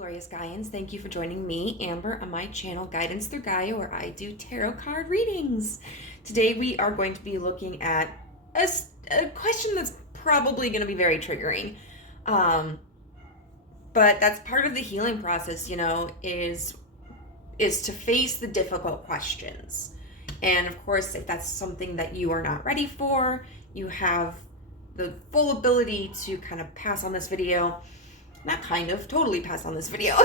glorious Gaians. Thank you for joining me, Amber, on my channel, Guidance Through Gaia, where I do tarot card readings. Today we are going to be looking at a question that's probably going to be very triggering. But that's part of the healing process, is to face the difficult questions. And of course, if that's something that you are not ready for, you have the full ability to kind of pass on this video. Not kind of, totally pass on this video.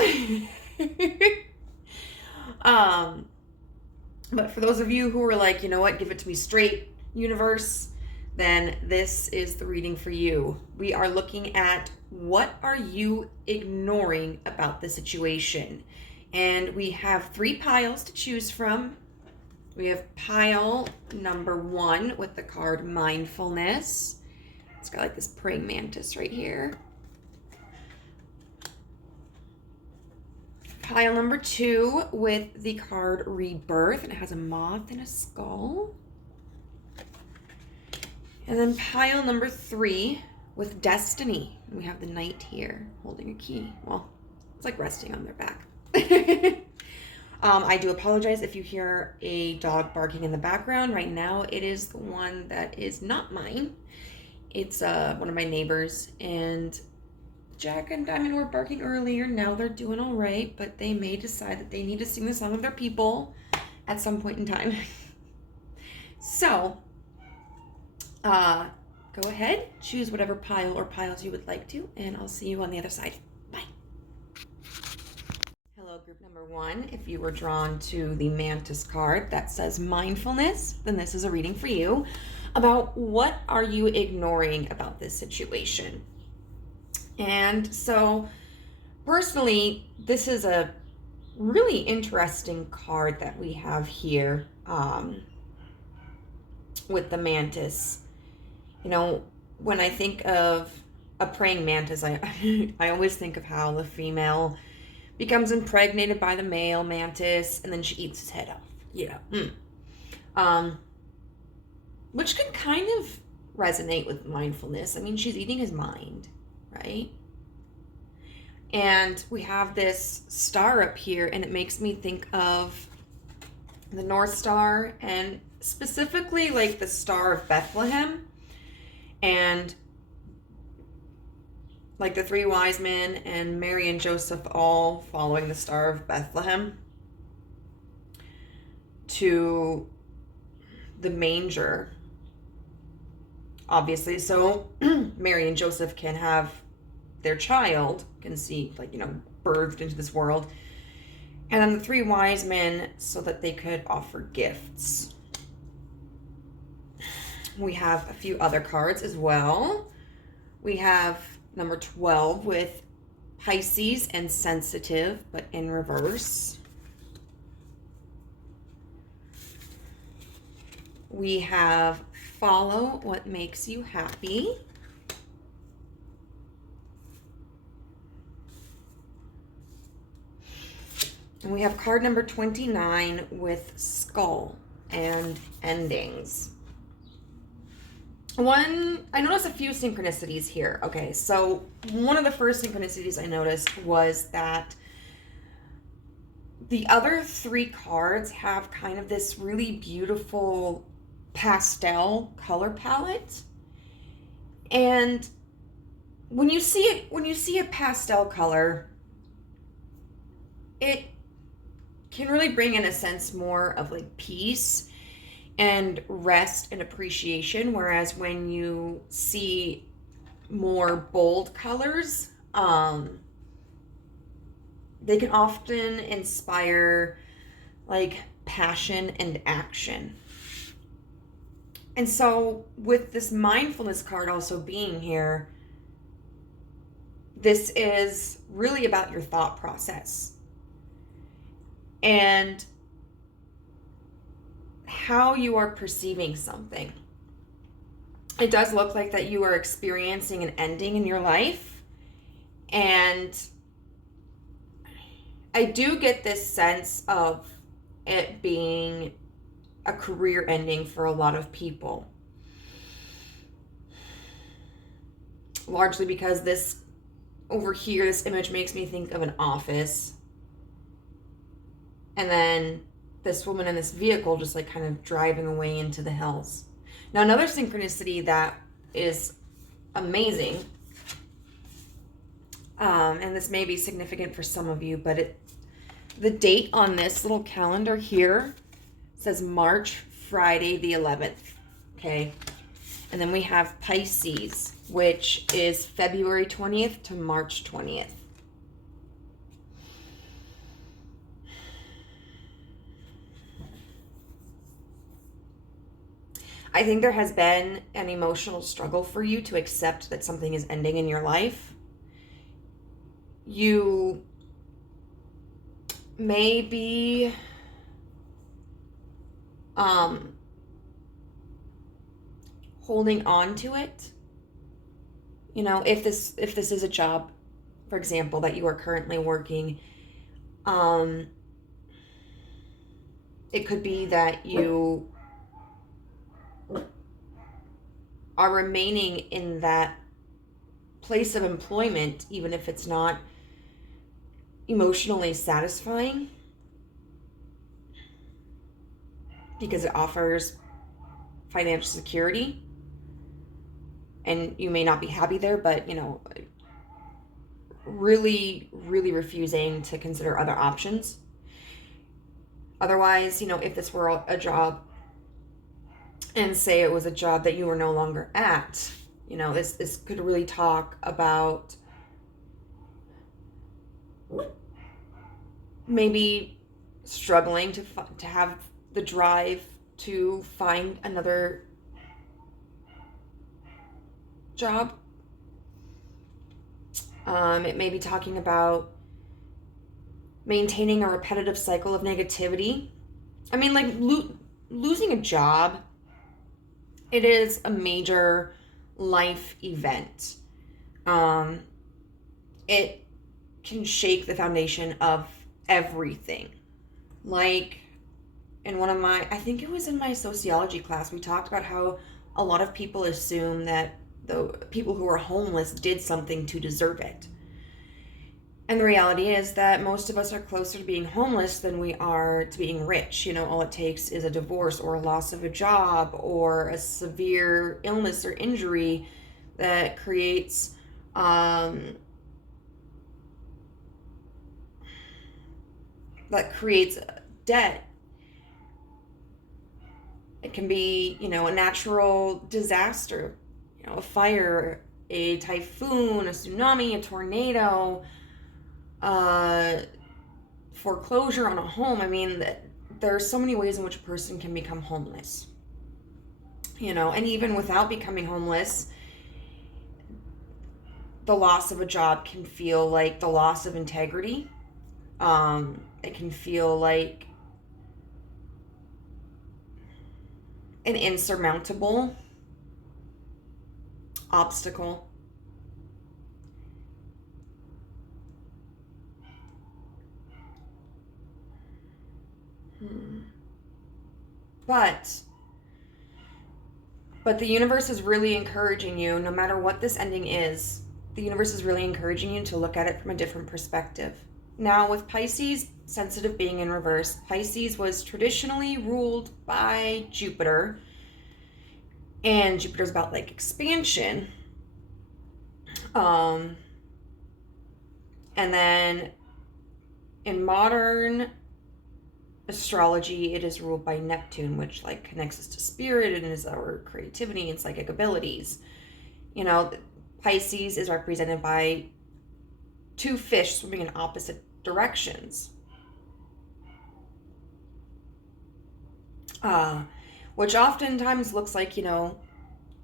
But for those of you who are like, you know what, give it to me straight, universe, then this is the reading for you. We are looking at what are you ignoring about the situation. And we have 3 piles to choose from. We have pile number 1 with the card Mindfulness. It's got like this praying mantis right here. Pile number 2 with the card Rebirth, and it has a moth and a skull. And then pile number 3 with Destiny. We have the Knight here holding a key. Well, it's like resting on their back. I do apologize if you hear a dog barking in the background. Right now, it is the one that is not mine. It's one of my neighbors, and Jack and Diamond were barking earlier. Now they're doing all right, but they may decide that they need to sing the song of their people at some point in time. So, go ahead, choose whatever pile or piles you would like to, and I'll see you on the other side. Bye. Hello, group number 1. If you were drawn to the Mantis card that says Mindfulness, then this is a reading for you about what are you ignoring about this situation. And so, personally, this is a really interesting card that we have here with the mantis. When I think of a praying mantis, I always think of how the female becomes impregnated by the male mantis, and then she eats his head off. Which can kind of resonate with mindfulness. I mean, she's eating his mind. Right? And we have this star up here, and it makes me think of the North Star, and specifically like the Star of Bethlehem, and like the 3 wise men and Mary and Joseph all following the Star of Bethlehem to the manger, obviously, so Mary and Joseph can have their child conceived, birthed into this world. And then the 3 wise men so that they could offer gifts. We have a few other cards as well. We have number 12 with Pisces and Sensitive, but in reverse. We have Follow What Makes You Happy. And we have card number 29 with Skull and Endings. I noticed a few synchronicities here. Okay, so one of the first synchronicities I noticed was that the other 3 cards have kind of this really beautiful pastel color palette. And when you see a pastel color, it can really bring in a sense more of like peace and rest and appreciation, whereas when you see more bold colors, they can often inspire like passion and action. And so with this mindfulness card also being here, this is really about your thought process and how you are perceiving something. It does look like that you are experiencing an ending in your life, and I do get this sense of it being a career ending for a lot of people, largely because this over here, this image makes me think of an office. And then this woman in this vehicle just like kind of driving away into the hills. Now, another synchronicity that is amazing, and this may be significant for some of you, but the date on this little calendar here says March, Friday the 11th, okay? And then we have Pisces, which is February 20th to March 20th. I think there has been an emotional struggle for you to accept that something is ending in your life. You may be holding on to it. You know, if this is a job, for example, that you are currently working, it could be that you are remaining in that place of employment, even if it's not emotionally satisfying, because it offers financial security, and you may not be happy there, but, you know, really, really refusing to consider other options. Otherwise, you know, if this were a job, and say it was a job that you were no longer at, you know, this could really talk about maybe struggling to have the drive to find another job. It may be talking about maintaining a repetitive cycle of negativity. I mean, like losing a job, it is a major life event. It can shake the foundation of everything. Like in one of my, I think it was in my sociology class, we talked about how a lot of people assume that the people who are homeless did something to deserve it. And the reality is that most of us are closer to being homeless than we are to being rich. You know, all it takes is a divorce or a loss of a job or a severe illness or injury that creates debt. It can be, you know, a natural disaster, you know, a fire, a typhoon, a tsunami, a tornado, foreclosure on a home. I mean, there are so many ways in which a person can become homeless, you know, and even without becoming homeless, the loss of a job can feel like the loss of integrity. It can feel like an insurmountable obstacle. But the universe is really encouraging you, no matter what this ending is, the universe is really encouraging you to look at it from a different perspective. Now, with Pisces, sensitive being in reverse, Pisces was traditionally ruled by Jupiter, and Jupiter's about like expansion. And then in modern astrology, it is ruled by Neptune, which like connects us to spirit and is our creativity and psychic abilities. You know, Pisces is represented by two fish swimming in opposite directions, which oftentimes looks like, you know,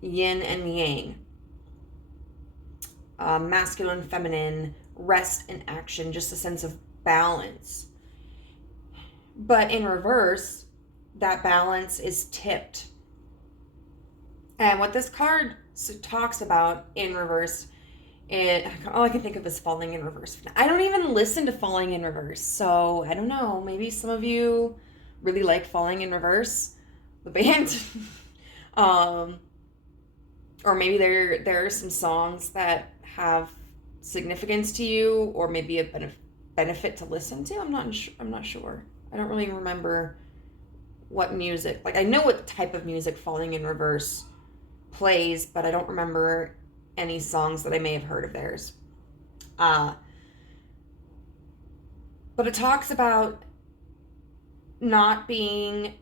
yin and yang, masculine, feminine, rest and action, just a sense of balance. But in reverse, that balance is tipped. And what this card talks about in reverse, all I can think of is falling in reverse. I don't even listen to falling in reverse, so I don't know. Maybe some of you really like falling in reverse, the band. Or maybe there are some songs that have significance to you, or maybe a benefit to listen to. I'm not sure. I don't really remember what music. Like, I know what type of music Falling in Reverse plays, but I don't remember any songs that I may have heard of theirs. But it talks about not being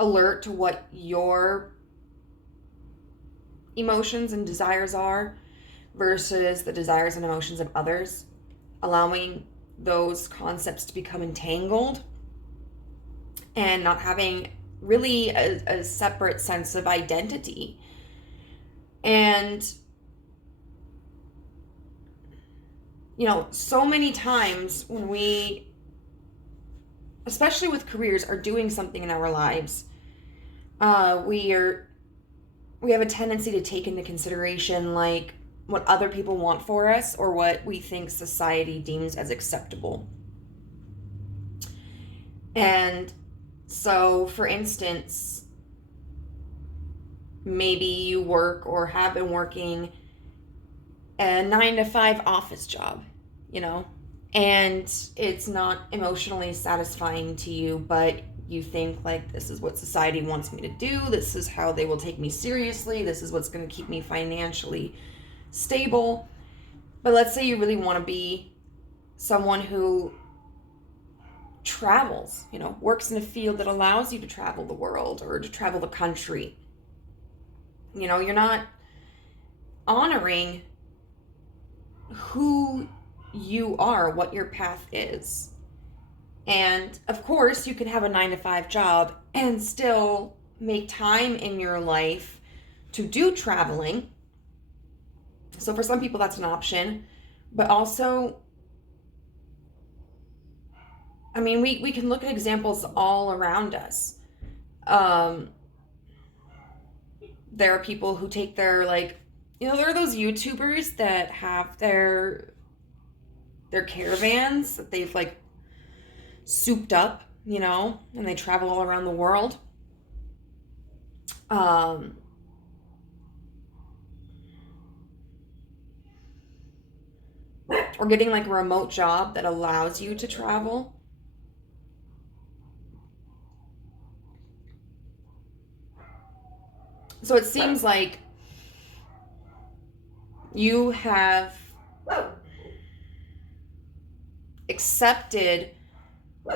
alert to what your emotions and desires are versus the desires and emotions of others, allowing those concepts to become entangled and not having really a separate sense of identity. And so many times when we, especially with careers, are doing something in our lives, we have a tendency to take into consideration like what other people want for us or what we think society deems as acceptable. And so, for instance, maybe you work or have been working a 9-to-5 office job, and it's not emotionally satisfying to you, but you think like, this is what society wants me to do, this is how they will take me seriously, this is what's going to keep me financially stable. But let's say you really want to be someone who travels, works in a field that allows you to travel the world or to travel the country. You're not honoring who you are, what your path is. And of course, you can have a 9-to-5 job and still make time in your life to do traveling. So for some people, that's an option. But also, I mean, we can look at examples all around us. There are people who take their, there are those YouTubers that have their caravans that they've souped up, and they travel all around the world. Or getting a remote job that allows you to travel. So it seems like you have accepted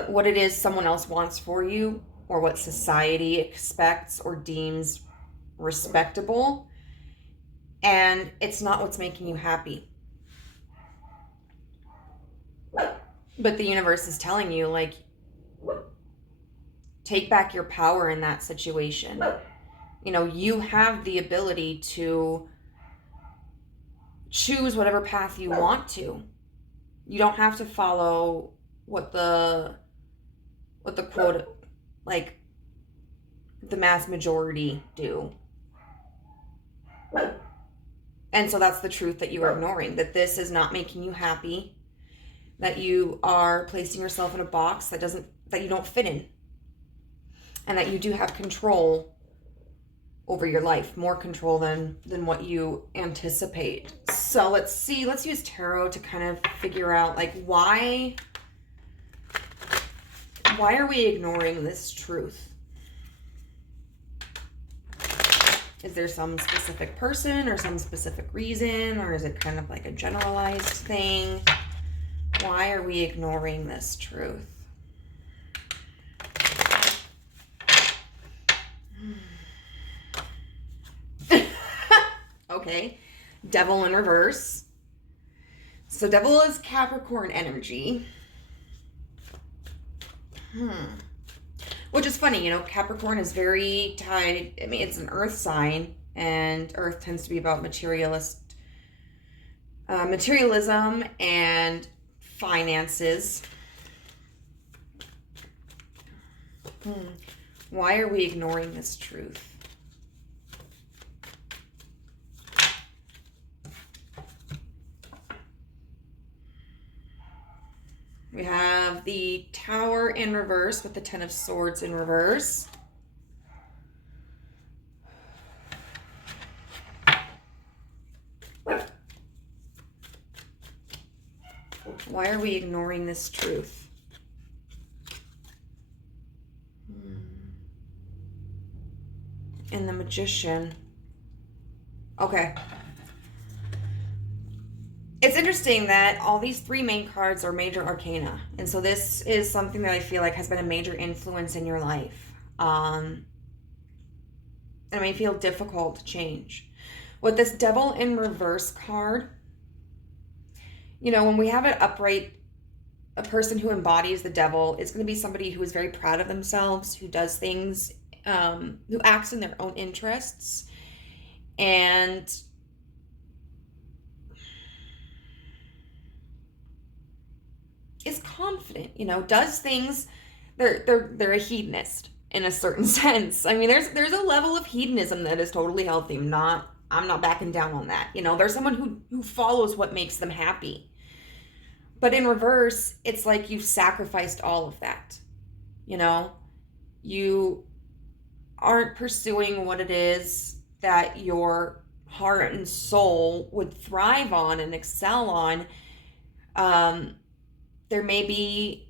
what it is someone else wants for you, or what society expects or deems respectable, and it's not what's making you happy. But the universe is telling you, take back your power in that situation. You have the ability to choose whatever path you want to. You don't have to follow what the quote, the mass majority do. And so that's the truth that you are ignoring, that this is not making you happy, that you are placing yourself in a box that you don't fit in, and that you do have control over your life, more control than what you anticipate. So let's use tarot to kind of figure out why are we ignoring this truth? Is there some specific person or some specific reason, or is it kind of a generalized thing? Why are we ignoring this truth? Okay, Devil in reverse. So Devil is Capricorn energy. Which is funny, Capricorn is very tied. I mean, it's an earth sign, and earth tends to be about materialism and finances. Why are we ignoring this truth? We have the Tower in reverse with the Ten of Swords in reverse. Why are we ignoring this truth? And the Magician. Okay. It's interesting that all these three main cards are major arcana. And so this is something that I feel like has been a major influence in your life. And it may feel difficult to change. With this Devil in Reverse card, you know, when we have it upright, a person who embodies the devil is going to be somebody who is very proud of themselves, who does things, who acts in their own interests, and is confident, you know, does things. They're a hedonist in a certain sense. I mean, there's a level of hedonism that is totally healthy. I'm not backing down on that. You know, there's someone who follows what makes them happy. But in reverse, it's like you've sacrificed all of that. You know, you aren't pursuing what it is that your heart and soul would thrive on and excel on. There may be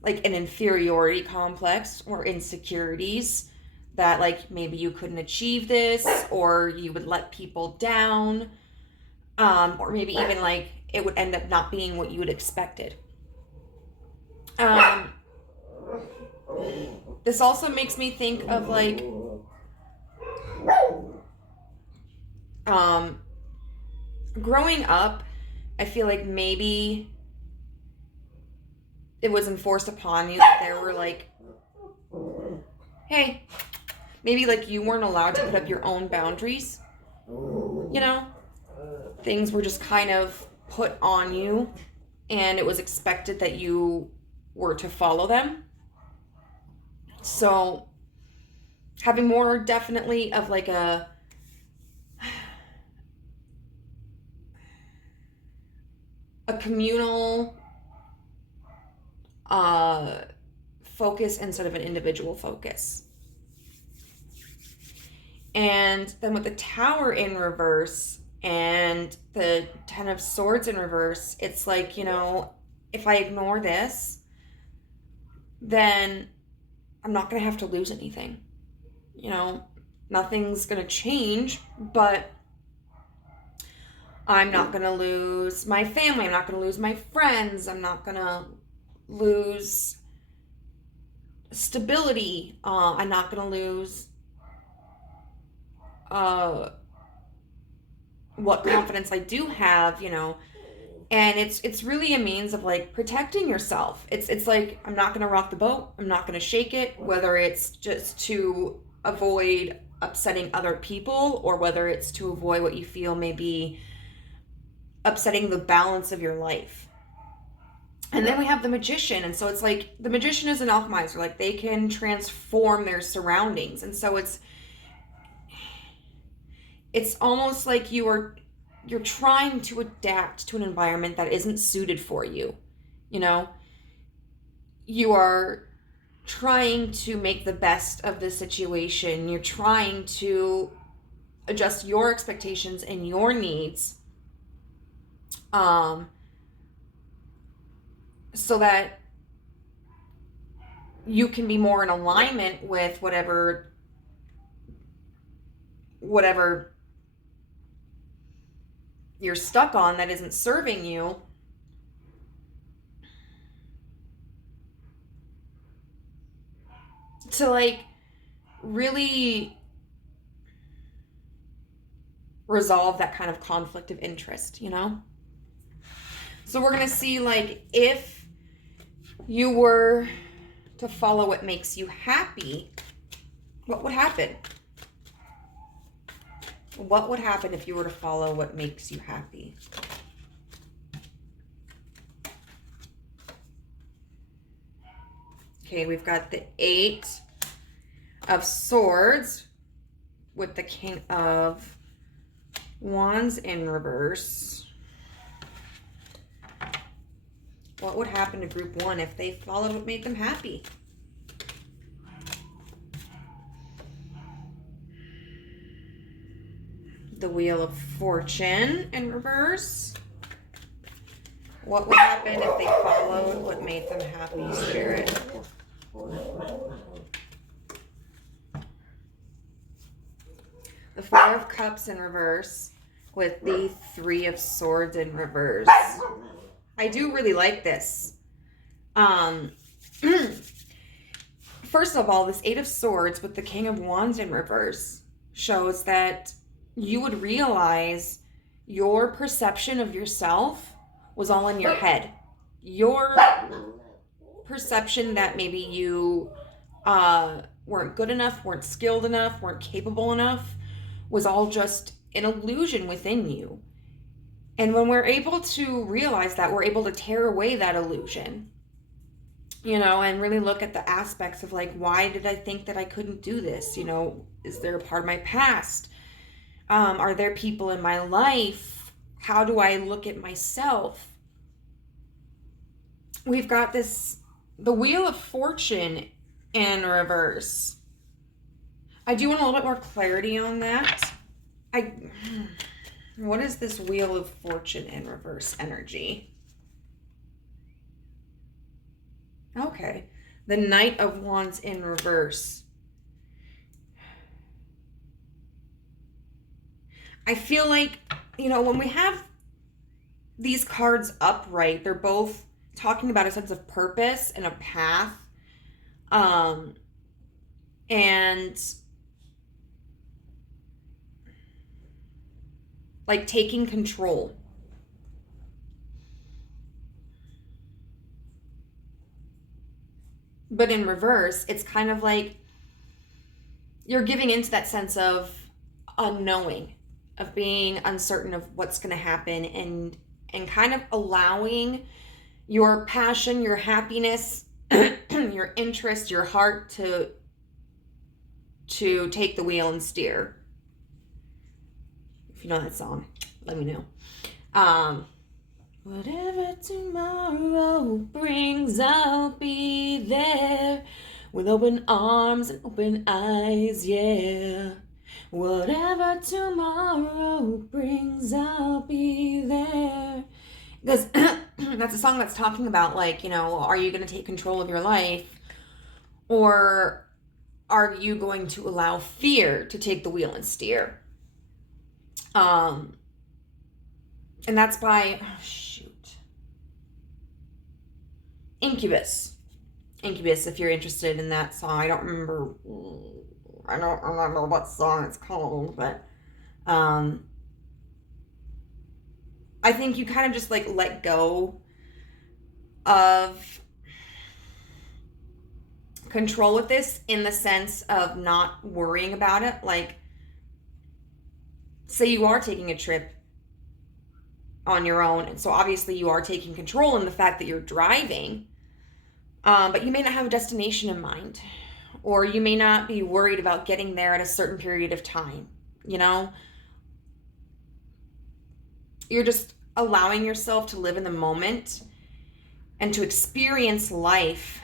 like an inferiority complex or insecurities that like maybe you couldn't achieve this, or you would let people down, or maybe even like it would end up not being what you had expected. This also makes me think of like growing up. I feel like maybe it was enforced upon you that there were like, hey, maybe like you weren't allowed to put up your own boundaries. You know, things were just kind of put on you, and it was expected that you were to follow them. So having more definitely of like a communal focus instead of an individual focus. And then with the Tower in reverse and the Ten of Swords in reverse, it's like, you know, if I ignore this, then I'm not going to have to lose anything. You know, nothing's going to change, but I'm not going to lose my family. I'm not going to lose my friends. I'm not going to lose stability. I'm not going to lose what confidence I do have, you know. And it's really a means of like protecting yourself. It's like, I'm not going to rock the boat. I'm not going to shake it, whether it's just to avoid upsetting other people or whether it's to avoid what you feel may be upsetting the balance of your life. And then we have the Magician. And so it's like the Magician is an alchemizer. Like they can transform their surroundings. And so it's almost like you're trying to adapt to an environment that isn't suited for you. You know, you are trying to make the best of the situation. You're trying to adjust your expectations and your needs, so that you can be more in alignment with whatever you're stuck on that isn't serving you. To like really resolve that kind of conflict of interest, you know? So we're going to see like if you were to follow what makes you happy, what would happen? What would happen if you were to follow what makes you happy? Okay, we've got the Eight of Swords with the King of Wands in reverse. What would happen to group one if they followed what made them happy? The Wheel of Fortune in reverse. What would happen if they followed what made them happy, Spirit? The Four of Cups in reverse with the Three of Swords in reverse. I do really like this. First of all, this Eight of Swords with the King of Wands in reverse shows that you would realize your perception of yourself was all in your head. Your perception that maybe you weren't good enough, weren't skilled enough, weren't capable enough, was all just an illusion within you. And when we're able to realize that, we're able to tear away that illusion, you know, and really look at the aspects of like, why did I think that I couldn't do this? You know, is there a part of my past? Are there people in my life? How do I look at myself? We've got the Wheel of Fortune in reverse. I do want a little bit more clarity on that. What is this Wheel of Fortune in reverse energy? Okay. The Knight of Wands in reverse. I feel like, you know, when we have these cards upright, they're both talking about a sense of purpose and a path. And like taking control. But in reverse, it's kind of like you're giving into that sense of unknowing, of being uncertain of what's going to happen, and kind of allowing your passion, your happiness, your interest, your heart to take the wheel and steer. If you know that song, let me know. Whatever tomorrow brings, I'll be there with open arms and open eyes, yeah. Whatever tomorrow brings, I'll be there. Because that's a song that's talking about, like, you know, are you going to take control of your life, or are you going to allow fear to take the wheel and steer? And that's by, Incubus, if you're interested in that song. I don't remember what song it's called, but I think you kind of just like let go of control with this, in the sense of not worrying about it. Like, say you are taking a trip on your own, and so obviously you are taking control in the fact that you're driving, but you may not have a destination in mind, or you may not be worried about getting there at a certain period of time. You know, you're just allowing yourself to live in the moment and to experience life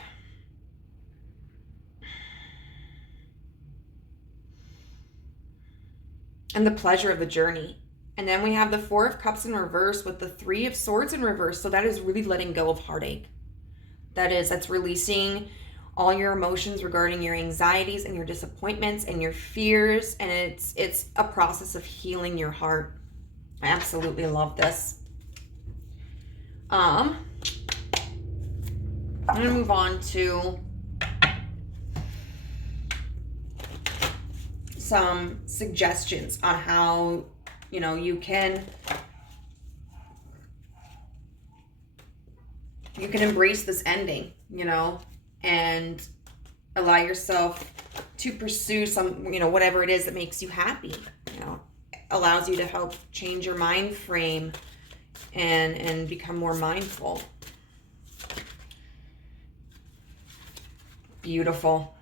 and the pleasure of the journey. And then we have the Four of Cups in reverse with the Three of Swords in reverse. So that is really letting go of heartache. That's releasing all your emotions regarding your anxieties and your disappointments and your fears. And it's a process of healing your heart. I absolutely love this. I'm going to move on to some suggestions on how, you know, you can embrace this ending, you know, and allow yourself to pursue some, you know, whatever it is that makes you happy, you know, allows you to help change your mind frame and become more mindful. Beautiful.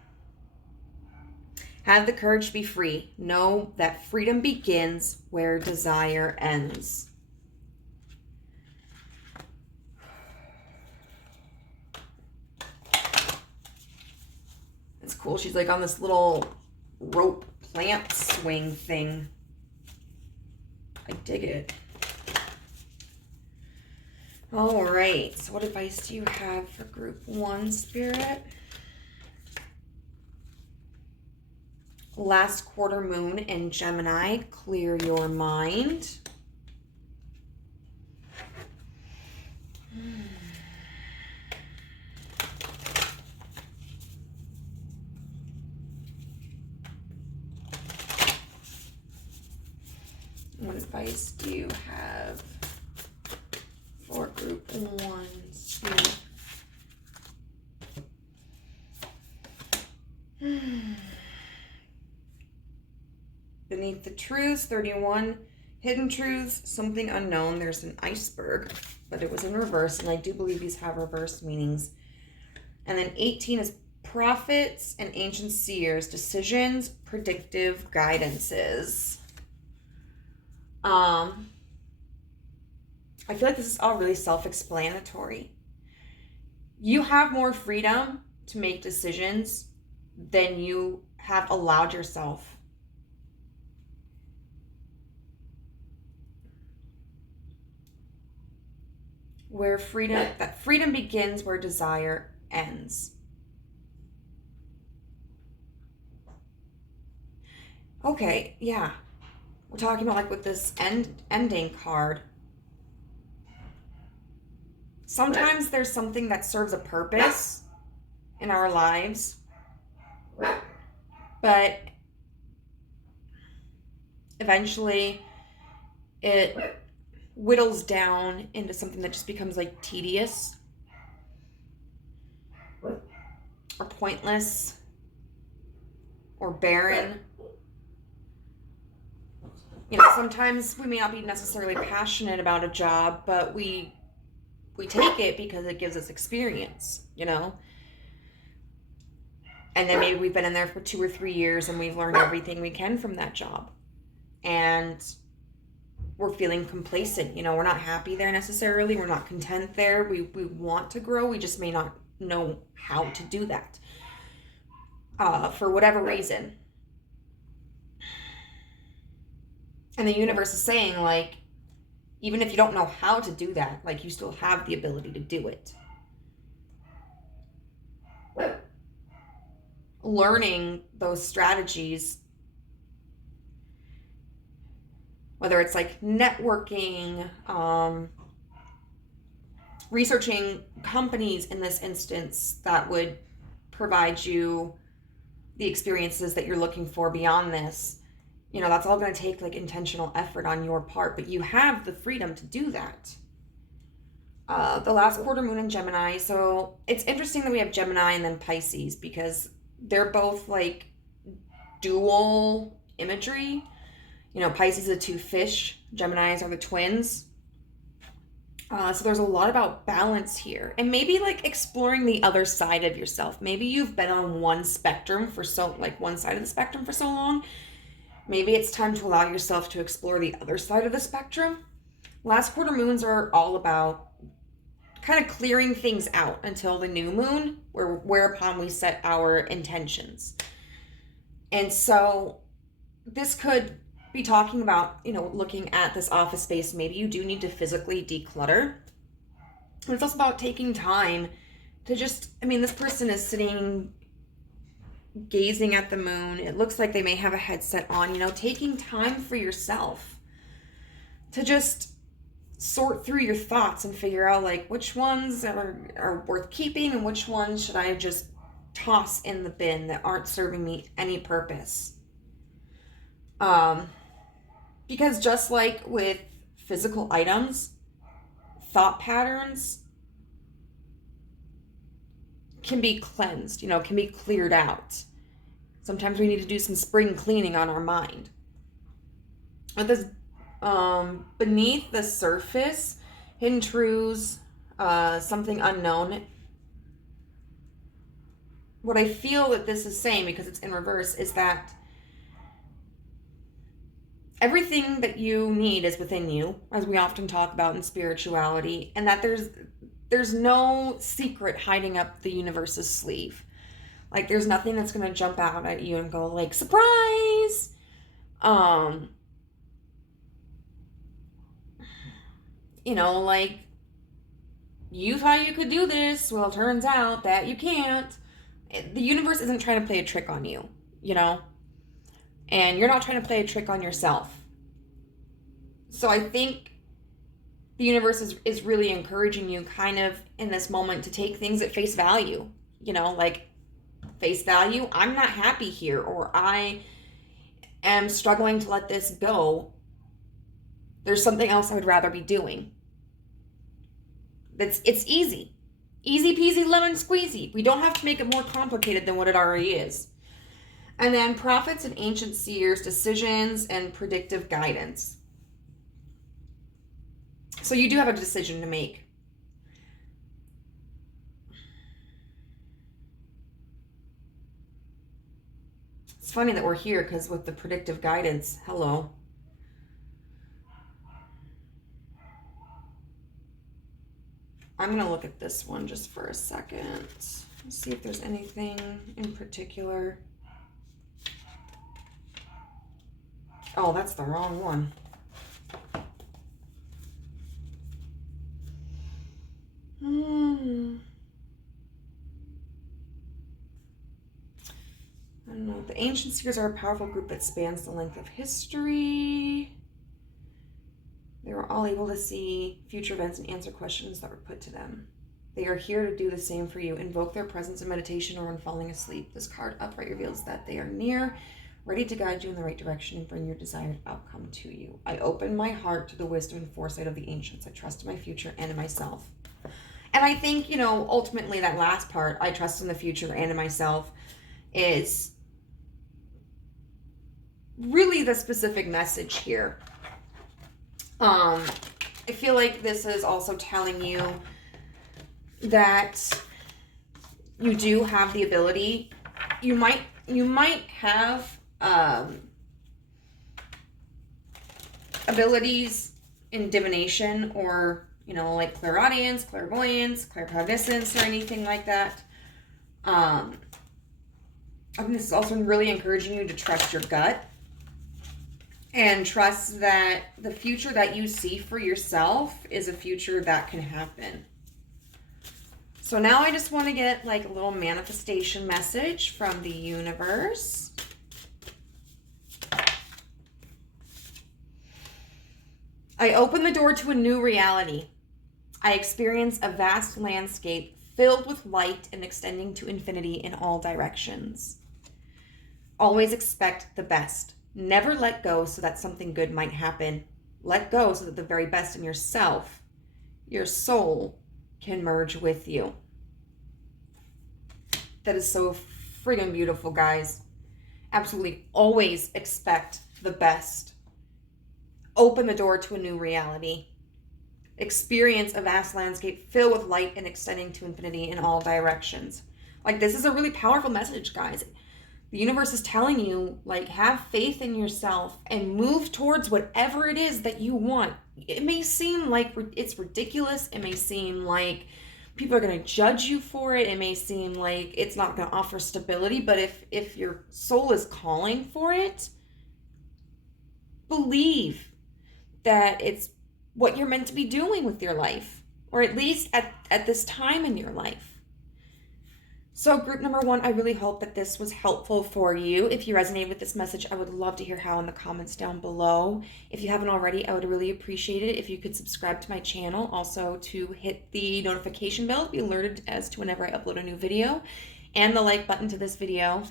Have the courage to be free. Know that freedom begins where desire ends. It's cool. She's like on this little rope plant swing thing. I dig it. All right. So what advice do you have for group 1, Spirit? Last quarter moon in Gemini, clear your mind. What advice do you have for group 1, Spirit? Beneath the truths, 31. Hidden truths, something unknown. There's an iceberg, but it was in reverse, and I do believe these have reverse meanings. And then 18 is prophets and ancient seers, decisions, predictive guidances. I feel like this is all really self-explanatory. You have more freedom to make decisions than you have allowed yourself. Where freedom begins where desire ends. Okay, yeah. We're talking about like with this ending card. Sometimes there's something that serves a purpose in our lives, but eventually it whittles down into something that just becomes like tedious or pointless or barren. You know, sometimes we may not be necessarily passionate about a job, but we take it because it gives us experience, you know? And then maybe we've been in there for 2 or 3 years and we've learned everything we can from that job. And we're feeling complacent, you know, we're not happy there necessarily. We're not content there. We want to grow. We just may not know how to do that for whatever reason. And the universe is saying, like, even if you don't know how to do that, like, you still have the ability to do it. Learning those strategies, whether it's like networking, researching companies in this instance that would provide you the experiences that you're looking for beyond this, you know, that's all going to take like intentional effort on your part, but you have the freedom to do that. The last quarter moon in Gemini. So it's interesting that we have Gemini and then Pisces because they're both like dual imagery. You know, Pisces are 2 fish, Geminis are the twins. So there's a lot about balance here, and maybe like exploring the other side of yourself. Maybe you've been on one spectrum for one side of the spectrum for so long. Maybe it's time to allow yourself to explore the other side of the spectrum. Last quarter moons are all about kind of clearing things out until the new moon, whereupon we set our intentions. And so this could be talking about, you know, looking at this office space. Maybe you do need to physically declutter. And it's also about taking time to just, I mean, this person is sitting gazing at the moon. It looks like they may have a headset on, you know, taking time for yourself to just sort through your thoughts and figure out like which ones are worth keeping and which ones should I just toss in the bin that aren't serving me any purpose. Because just like with physical items, thought patterns can be cleansed, you know, can be cleared out. Sometimes we need to do some spring cleaning on our mind. With this beneath the surface, hidden truths, something unknown. What I feel that this is saying, because it's in reverse, is that everything that you need is within you, as we often talk about in spirituality, and that there's no secret hiding up the universe's sleeve. Like, there's nothing that's going to jump out at you and go, like, surprise! You know, like, you thought you could do this. Well, it turns out that you can't. The universe isn't trying to play a trick on you, you know? And you're not trying to play a trick on yourself. So I think the universe is really encouraging you kind of in this moment to take things at face value. You know, like face value, I'm not happy here, or I am struggling to let this go. There's something else I would rather be doing. It's easy. Easy peasy lemon squeezy. We don't have to make it more complicated than what it already is. And then prophets and ancient seers, decisions and predictive guidance. So you do have a decision to make. It's funny that we're here because with the predictive guidance, hello. I'm going to look at this one just for a second. Let's see if there's anything in particular. Oh, that's the wrong one. I don't know. The ancient seers are a powerful group that spans the length of history. They were all able to see future events and answer questions that were put to them. They are here to do the same for you. Invoke their presence in meditation or when falling asleep. This card upright reveals that they are near, ready to guide you in the right direction and bring your desired outcome to you. I open my heart to the wisdom and foresight of the ancients. I trust in my future and in myself. And I think, you know, ultimately that last part, I trust in the future and in myself, is really the specific message here. I feel like this is also telling you that you do have the ability. You might have abilities in divination or, you know, like clairaudience, clairvoyance, claircognizance, or anything like that. I think this is also really encouraging you to trust your gut. And trust that the future that you see for yourself is a future that can happen. So now I just want to get like a little manifestation message from the universe. I open the door to a new reality. I experience a vast landscape filled with light and extending to infinity in all directions. Always expect the best. Never let go so that something good might happen. Let go so that the very best in yourself, your soul, can merge with you. That is so friggin' beautiful, guys. Absolutely always expect the best. Open the door to a new reality. Experience a vast landscape filled with light and extending to infinity in all directions. Like, this is a really powerful message, guys. The universe is telling you, like, have faith in yourself and move towards whatever it is that you want. It may seem like it's ridiculous. It may seem like people are going to judge you for it. It may seem like it's not going to offer stability. But if your soul is calling for it, believe that it's what you're meant to be doing with your life. Or at least at this time in your life. So group number 1, I really hope that this was helpful for you. If you resonated with this message, I would love to hear how in the comments down below. If you haven't already, I would really appreciate it if you could subscribe to my channel. Also to hit the notification bell to be alerted as to whenever I upload a new video. And the like button to this video.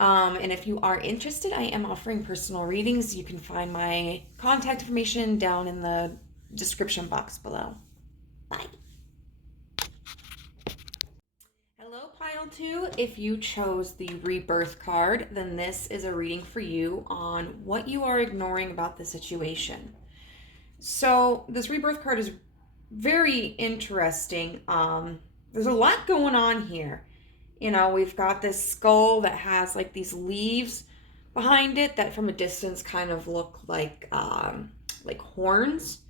And if you are interested, I am offering personal readings. You can find my contact information down in the description box below. Bye. Hello, Pile 2. If you chose the Rebirth card, then this is a reading for you on what you are ignoring about the situation. So this Rebirth card is very interesting. There's a lot going on here. You know, we've got this skull that has like these leaves behind it that from a distance kind of look like horns.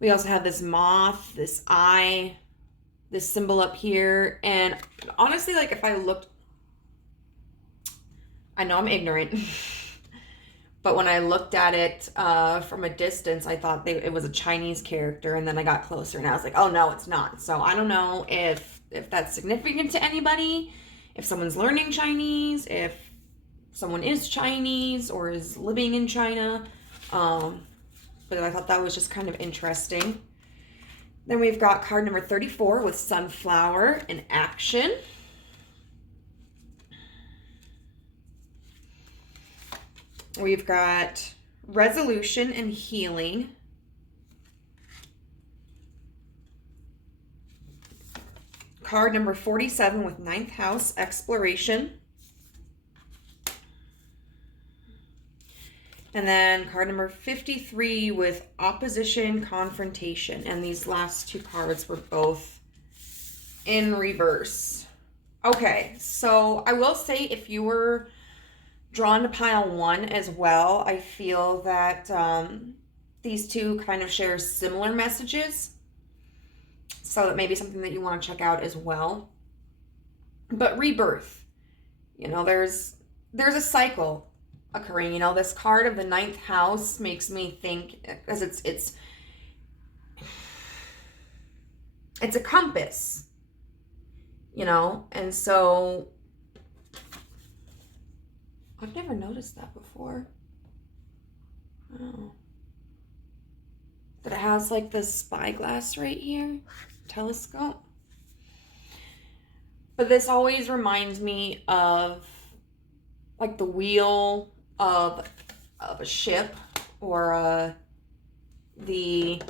We also have this moth, this eye, this symbol up here. And honestly, like if I looked, I know I'm ignorant, But when I looked at it from a distance, I thought it was a Chinese character, and then I got closer, and I was like, oh no, it's not. So I don't know if that's significant to anybody, if someone's learning Chinese, if someone is Chinese or is living in China. But I thought that was just kind of interesting. Then we've got card number 34 with Sunflower in action. We've got Resolution and Healing. Card number 47 with Ninth House, Exploration. And then card number 53 with Opposition, Confrontation. And these last two cards were both in reverse. Okay, so I will say if you were drawn to pile 1 as well, I feel that these two kind of share similar messages. So that may be something that you want to check out as well. But rebirth, you know, there's a cycle occurring. You know, this card of the Ninth House makes me think, because it's a compass, you know, and so I've never noticed that before. Oh. That it has like this spyglass right here, telescope. But this always reminds me of like the wheel of a ship, or the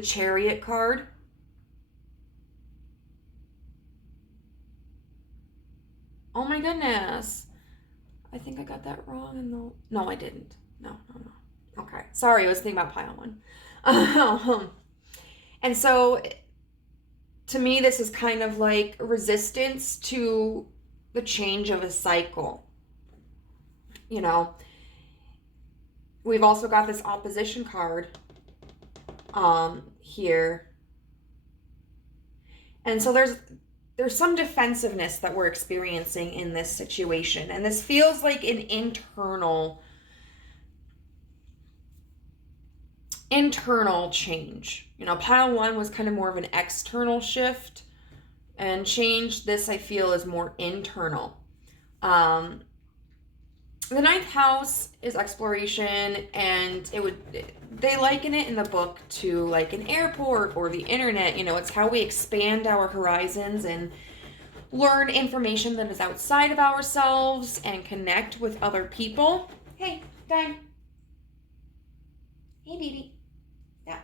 Chariot card. Oh my goodness. I think I got that wrong in the... No, I didn't. No. Okay. Sorry, I was thinking about pile 1. And so, to me, this is kind of like resistance to the change of a cycle. You know, we've also got this opposition card here. And so there's some defensiveness that we're experiencing in this situation. And this feels like an internal change. You know, pile 1 was kind of more of an external shift and change. This, I feel, is more internal. The Ninth House is exploration, and they liken it in the book to like an airport or the internet. You know, it's how we expand our horizons and learn information that is outside of ourselves and connect with other people. Hey, Dime. Hey, baby. Yeah.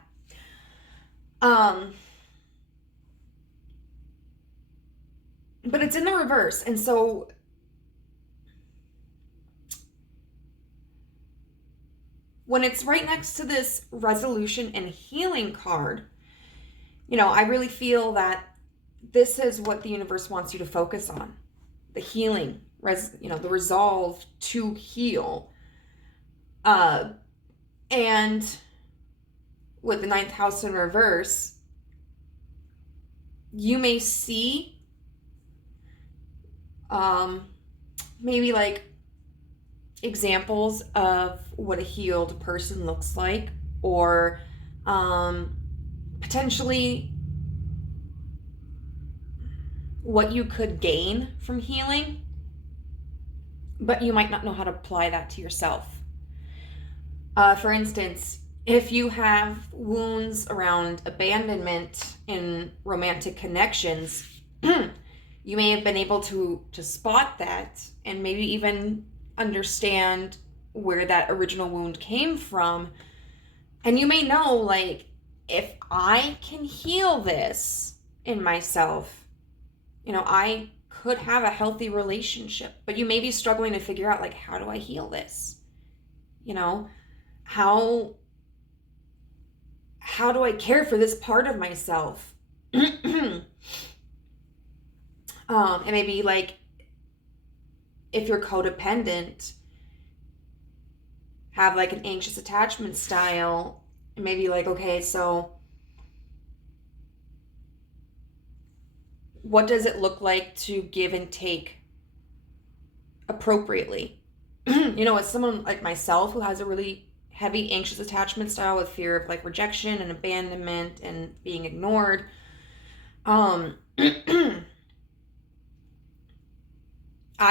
But it's in the reverse, and so when it's right next to this Resolution and Healing card, you know, I really feel that this is what the universe wants you to focus on. The healing, the resolve to heal. And with the Ninth House in reverse, you may see maybe like examples of what a healed person looks like, or potentially what you could gain from healing, but you might not know how to apply that to yourself. For instance, if you have wounds around abandonment in romantic connections, you may have been able to spot that and maybe even understand where that original wound came from. And you may know, like, if I can heal this in myself, you know, I could have a healthy relationship. But you may be struggling to figure out, like, how do I heal this? You know, how do I care for this part of myself? And maybe, like, if you're codependent, have like an anxious attachment style, and maybe like, okay, so what does it look like to give and take appropriately. As someone like myself who has a really heavy anxious attachment style with fear of like rejection and abandonment and being ignored, I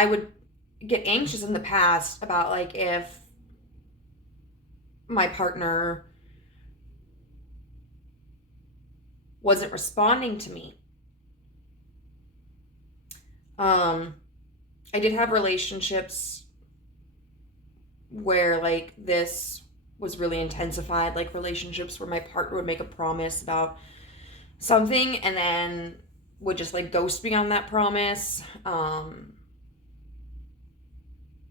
would get anxious in the past about like if my partner wasn't responding to me. I did have relationships where like this was really intensified, like relationships where my partner would make a promise about something and then would just like ghost me on that promise.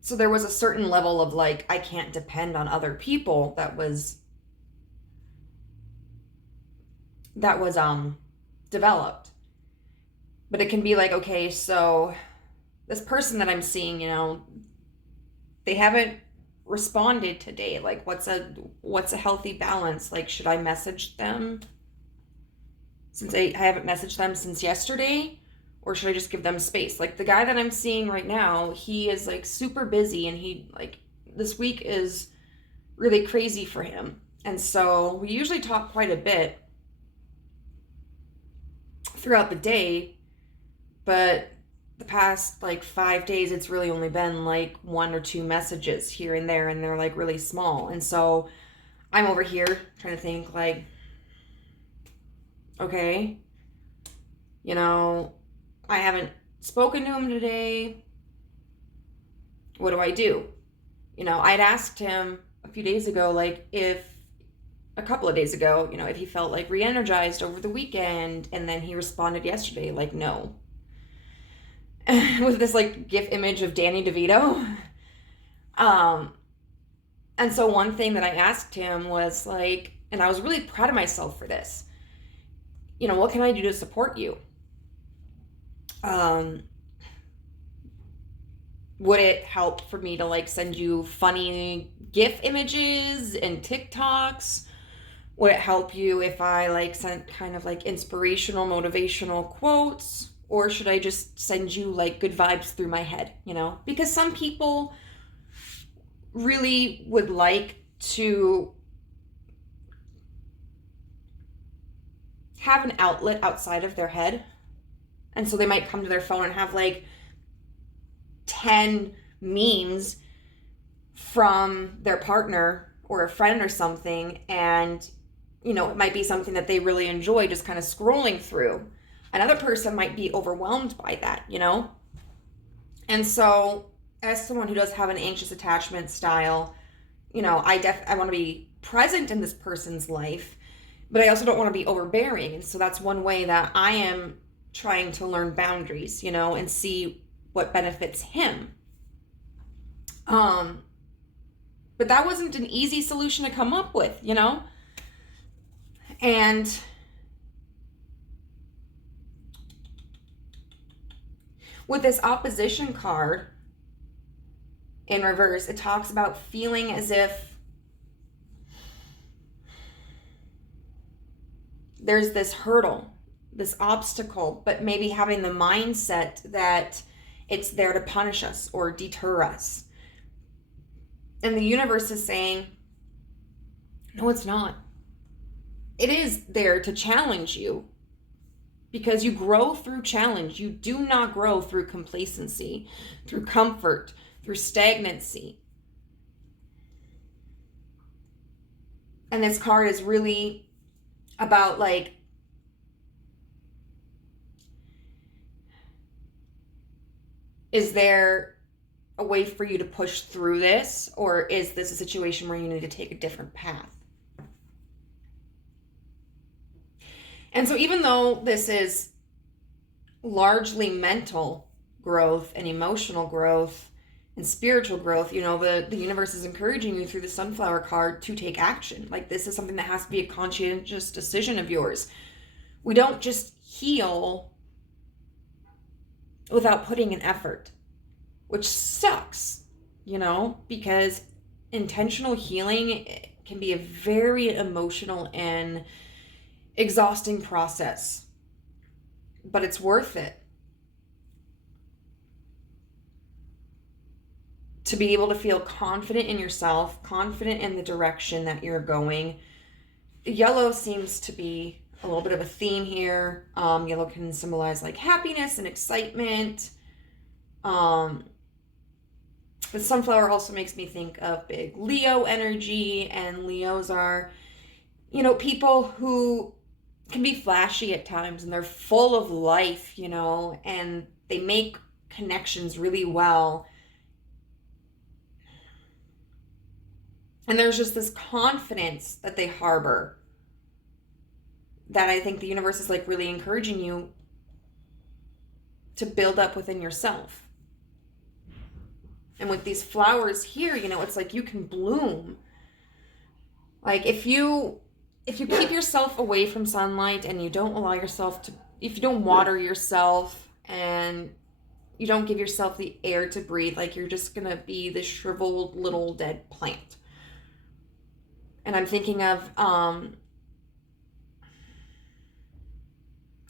So there was a certain level of like, I can't depend on other people that was developed. But it can be like, okay, so this person that I'm seeing, they haven't responded today. Like what's a healthy balance? Like, should I message them since I haven't messaged them since yesterday? Or should I just give them space? Like the guy that I'm seeing right now, he is like super busy and he like this week is really crazy for him. And so we usually talk quite a bit throughout the day, but the past like 5 days, it's really only been like 1 or 2 messages here and there, and they're like really small. And so I'm over here trying to think like, okay, I haven't spoken to him today. What do I do? I'd asked him a couple of days ago, if he felt like re-energized over the weekend, and then he responded yesterday like no. With this like GIF image of Danny DeVito. And so one thing that I asked him was like, and I was really proud of myself for this, what can I do to support you? Would it help for me to like send you funny GIF images and TikToks? Would it help you if I like sent kind of like inspirational, motivational quotes? Or should I just send you like good vibes through my head, Because some people really would like to have an outlet outside of their head. And so they might come to their phone and have like 10 memes from their partner or a friend or something. And, it might be something that they really enjoy just kind of scrolling through. Another person might be overwhelmed by that, And so as someone who does have an anxious attachment style, I want to be present in this person's life, but I also don't want to be overbearing. And so that's one way that I am trying to learn boundaries, and see what benefits him. But that wasn't an easy solution to come up with, And with this opposition card in reverse, it talks about feeling as if there's this hurdle, this obstacle, but maybe having the mindset that it's there to punish us or deter us. And the universe is saying, no, it's not. It is there to challenge you. Because you grow through challenge. You do not grow through complacency, through comfort, through stagnancy. And this card is really about like, is there a way for you to push through this? Or is this a situation where you need to take a different path? And so even though this is largely mental growth and emotional growth and spiritual growth, the universe is encouraging you through the sunflower card to take action. Like this is something that has to be a conscientious decision of yours. We don't just heal without putting in effort, which sucks, because intentional healing can be a very emotional and exhausting process, but it's worth it. to be able to feel confident in yourself, confident in the direction that you're going. Yellow seems to be a little bit of a theme here. Yellow can symbolize like happiness and excitement. But sunflower also makes me think of big Leo energy, and Leos are, people who can be flashy at times, and they're full of life, and they make connections really well. And there's just this confidence that they harbor that I think the universe is like really encouraging you to build up within yourself. And with these flowers here, it's like you can bloom. Like if you keep yourself away from sunlight and you don't allow yourself to, if you don't water yourself and you don't give yourself the air to breathe, like you're just going to be this shriveled little dead plant. And I'm thinking of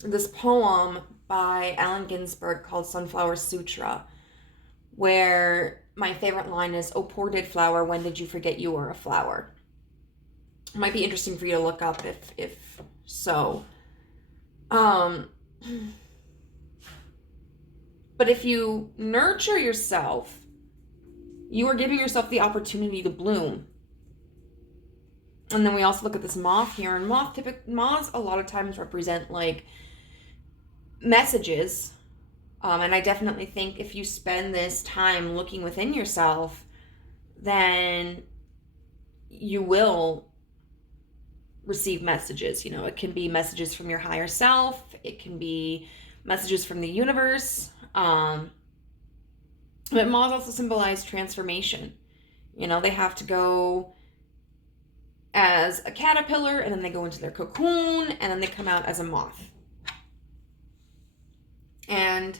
this poem by Allen Ginsberg called Sunflower Sutra, where my favorite line is, "Oh, poor dead flower, when did you forget you were a flower?" It might be interesting for you to look up if so. But if you nurture yourself, you are giving yourself the opportunity to bloom. And then we also look at this moth here, and moths a lot of times represent like messages. And I definitely think if you spend this time looking within yourself, then you will receive messages. It can be messages from your higher self. It can be messages from the universe. But moths also symbolize transformation. They have to go as a caterpillar, and then they go into their cocoon, and then they come out as a moth. And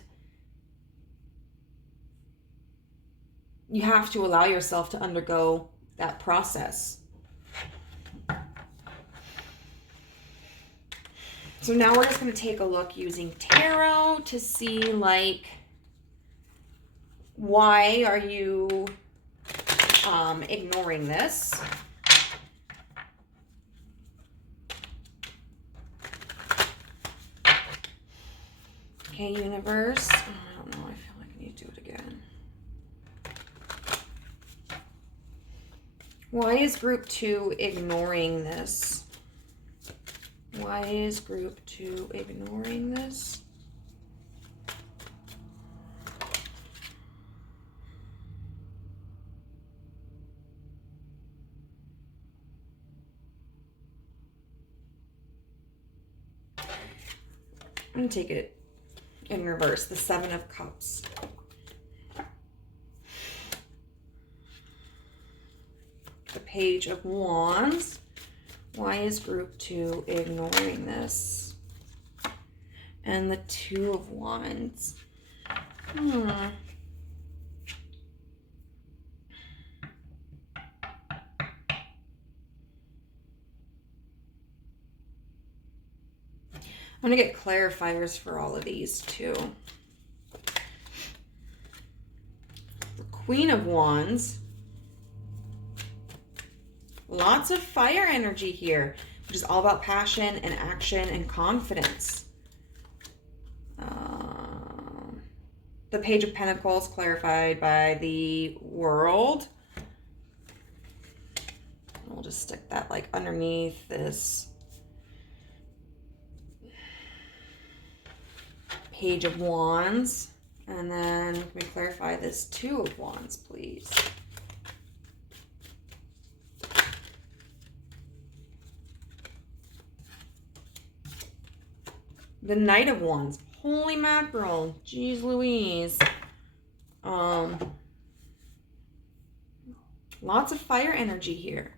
you have to allow yourself to undergo that process. So now we're just going to take a look using tarot to see, like, why are you ignoring this? Okay, universe. I don't know. I feel like I need to do it again. Why is group 2 ignoring this? Why is group 2 ignoring this? I'm going to take it in reverse, the 7 of Cups. The Page of Wands. Why is group 2 ignoring this? And the 2 of Wands. I'm going to get clarifiers for all of these too. The Queen of Wands. Lots of fire energy here, which is all about passion and action and confidence. The Page of Pentacles clarified by the World. We'll just stick that like underneath this Page of Wands. And then can we clarify this 2 of Wands, please? The Knight of Wands. Holy mackerel. Jeez Louise. Lots of fire energy here.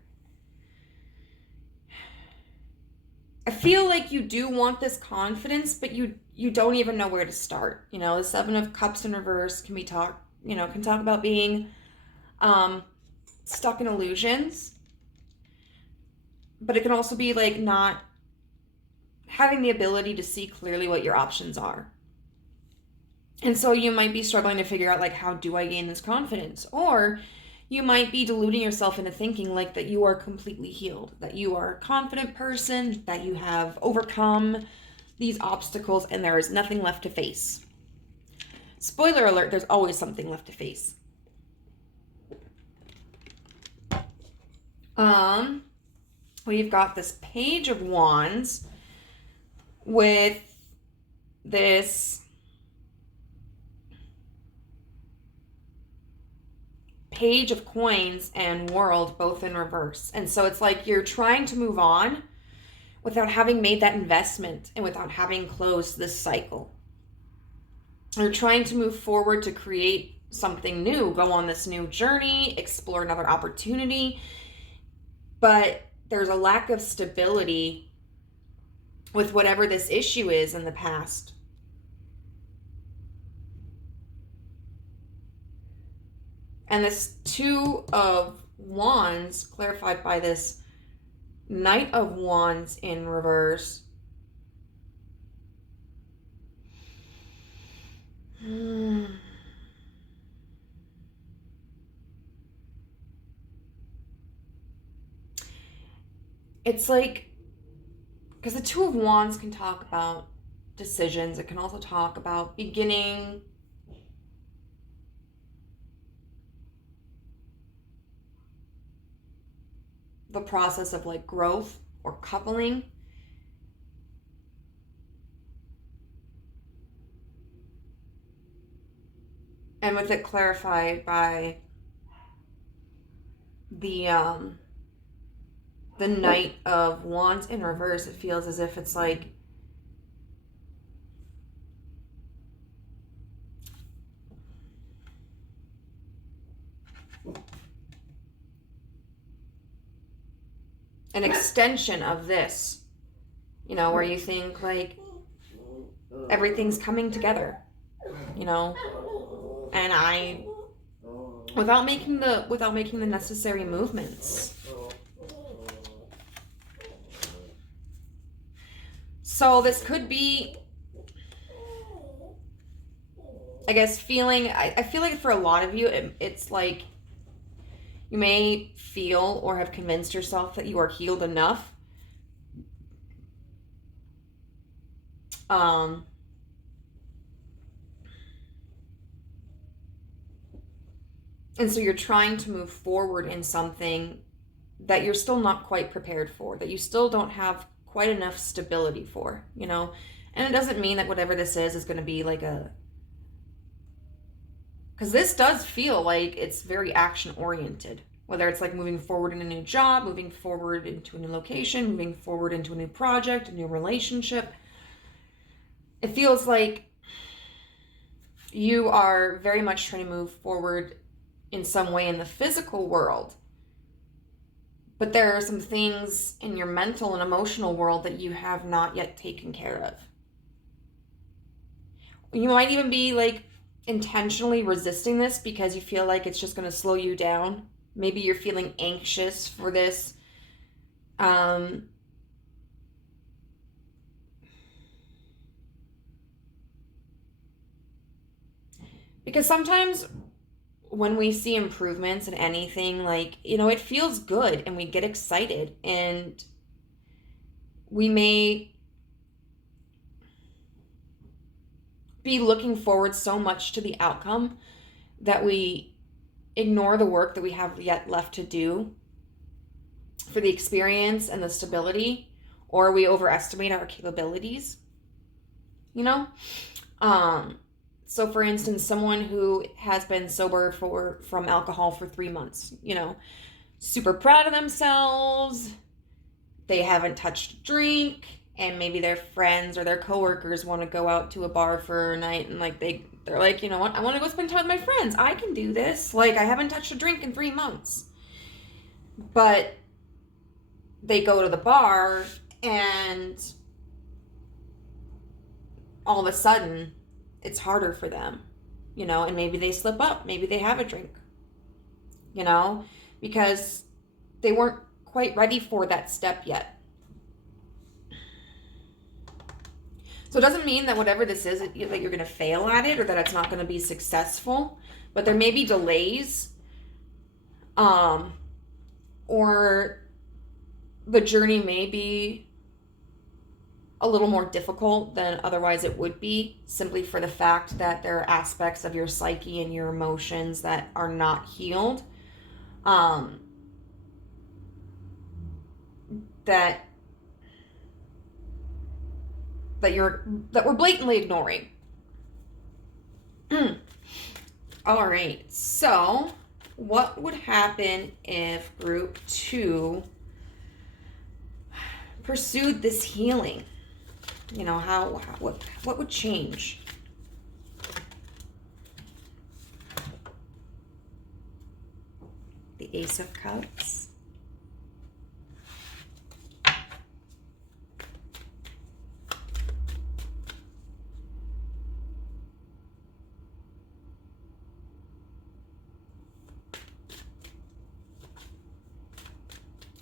I feel like you do want this confidence, but you don't even know where to start. The 7 of Cups in reverse can talk about being stuck in illusions. But it can also be like not having the ability to see clearly what your options are. And so you might be struggling to figure out, like, how do I gain this confidence? Or you might be deluding yourself into thinking like that you are completely healed, that you are a confident person, that you have overcome these obstacles and there is nothing left to face. Spoiler alert, there's always something left to face. We've got this Page of Wands with this Page of Coins and World both in reverse. And so it's like you're trying to move on without having made that investment and without having closed this cycle. You're trying to move forward to create something new, go on this new journey, explore another opportunity. But there's a lack of stability with whatever this issue is in the past. And this Two of Wands, clarified by this Knight of Wands in reverse. It's like, because the Two of Wands can talk about decisions. It can also talk about beginning the process of like growth or coupling. And with it clarified by the Knight of Wands in reverse, it feels as if it's like an extension of this, you know, where you think like everything's coming together, you know, and without making the necessary movements. So this could be, I guess, feeling, I feel like for a lot of you, it's like you may feel or have convinced yourself that you are healed enough. And so you're trying to move forward in something that you're still not quite prepared for, that you still don't have quite enough stability for, you know? And it doesn't mean that whatever this is going to be like because this does feel like it's very action oriented, whether it's like moving forward in a new job, moving forward into a new location, moving forward into a new project, a new relationship. It feels like you are very much trying to move forward in some way in the physical world. But there are some things in your mental and emotional world that you have not yet taken care of. You might even be like intentionally resisting this because you feel like it's just going to slow you down. Maybe you're feeling anxious for this. Because sometimes when we see improvements in anything, like, you know, it feels good and we get excited and we may be looking forward so much to the outcome that we ignore the work that we have yet left to do for the experience and the stability, or we overestimate our capabilities, you know? So for instance, someone who has been sober from alcohol for 3 months, you know, super proud of themselves, they haven't touched a drink, and maybe their friends or their coworkers want to go out to a bar for a night, and like they're like, you know what, I want to go spend time with my friends. I can do this. Like, I haven't touched a drink in 3 months. But they go to the bar and all of a sudden it's harder for them, you know, and maybe they slip up, maybe they have a drink, you know, because they weren't quite ready for that step yet. So So it doesn't mean that whatever this is, that you're going to fail at it or that it's not going to be successful, but there may be delays, or the journey may be a little more difficult than otherwise it would be, simply for the fact that there are aspects of your psyche and your emotions that are not healed, that we're blatantly ignoring. All right, so what would happen if group 2 pursued this healing? You know, what would change? The Ace of Cups.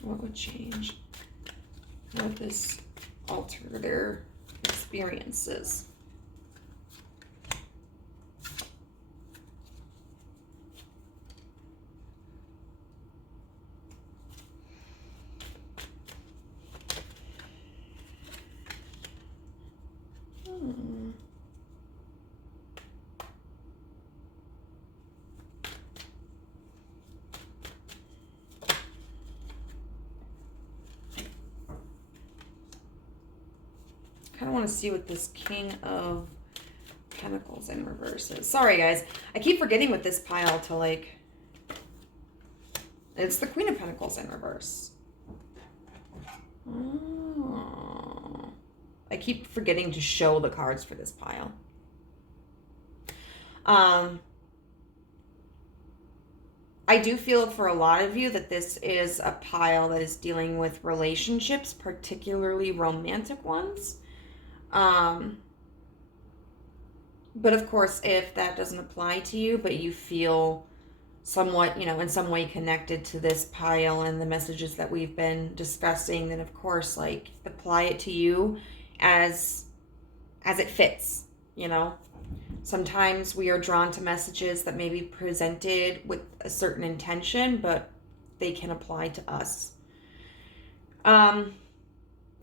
What would change? How would this alter their experiences? I want to see what this King of Pentacles in reverse is. Sorry, guys. I keep forgetting with this pile to, like... It's the Queen of Pentacles in reverse. Oh. I keep forgetting to show the cards for this pile. I do feel for a lot of you that this is a pile that is dealing with relationships, particularly romantic ones. But of course, if that doesn't apply to you, but you feel somewhat, you know, in some way connected to this pile and the messages that we've been discussing, then of course, like, apply it to you as it fits, you know. Sometimes we are drawn to messages that may be presented with a certain intention, but they can apply to us.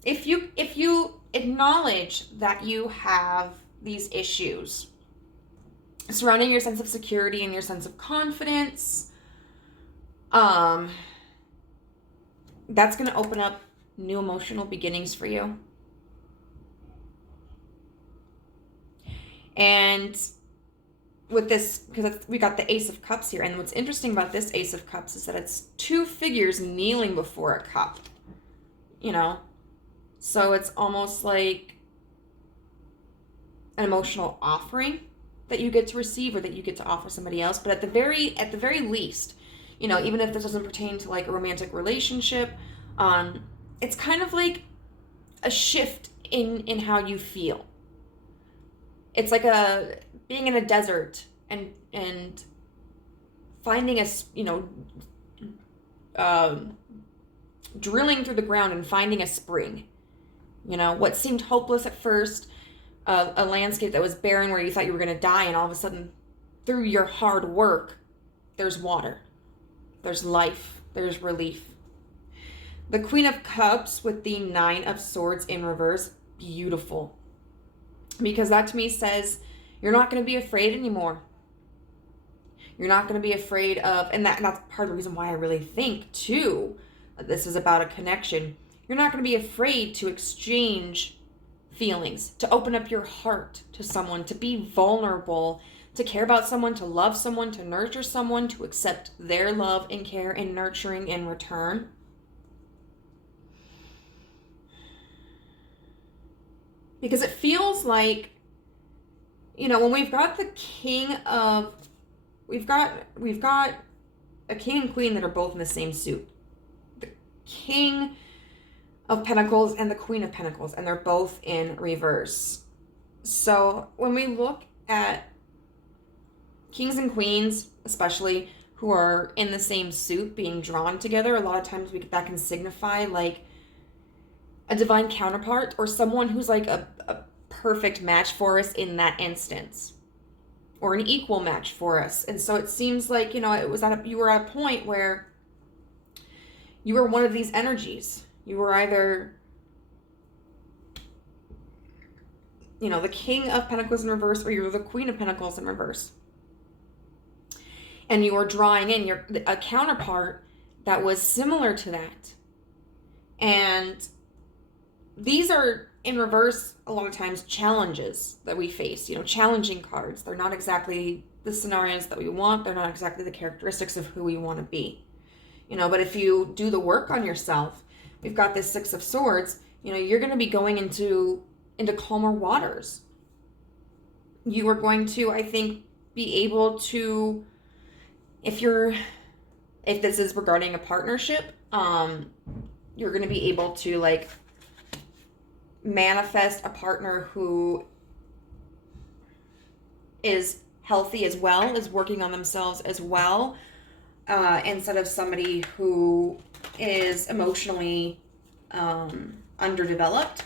If you acknowledge that you have these issues surrounding your sense of security and your sense of confidence, that's going to open up new emotional beginnings for you. And with this, because we got the Ace of Cups here, and what's interesting about this Ace of Cups is that it's two figures kneeling before a cup, you know? So it's almost like an emotional offering that you get to receive or that you get to offer somebody else. But at the very least, you know, even if this doesn't pertain to like a romantic relationship, it's kind of like a shift in how you feel. It's like being in a desert and finding drilling through the ground and finding a spring. You know, what seemed hopeless at first, a landscape that was barren where you thought you were going to die, and all of a sudden, through your hard work, there's water, there's life, there's relief. The Queen of Cups with the Nine of Swords in reverse, beautiful. Because that to me says you're not going to be afraid anymore. You're not going to be afraid of, and that's part of the reason why I really think, too, that this is about a connection. You're not going to be afraid to exchange feelings, to open up your heart to someone, to be vulnerable, to care about someone, to love someone, to nurture someone, to accept their love and care and nurturing in return. Because it feels like, you know, when we've got we've got a king and queen that are both in the same suit. The King of Pentacles and the Queen of Pentacles, and they're both in reverse. So when we look at kings and queens, especially, who are in the same suit being drawn together, a lot of times that can signify like a divine counterpart or someone who's like a perfect match for us in that instance, or an equal match for us. And so it seems like, you know, you were at a point where you were one of these energies. You were either, you know, the King of Pentacles in reverse, or you were the Queen of Pentacles in reverse. And you were drawing in a counterpart that was similar to that. And these are, in reverse, a lot of times challenges that we face, you know, challenging cards. They're not exactly the scenarios that we want. They're not exactly the characteristics of who we want to be. You know, but if you do the work on yourself, we've got this Six of Swords, you know, you're going to be going into calmer waters. You are going to, I think, be able to, if this is regarding a partnership, you're going to be able to, like, manifest a partner who is healthy as well, is working on themselves as well, instead of somebody who is emotionally underdeveloped.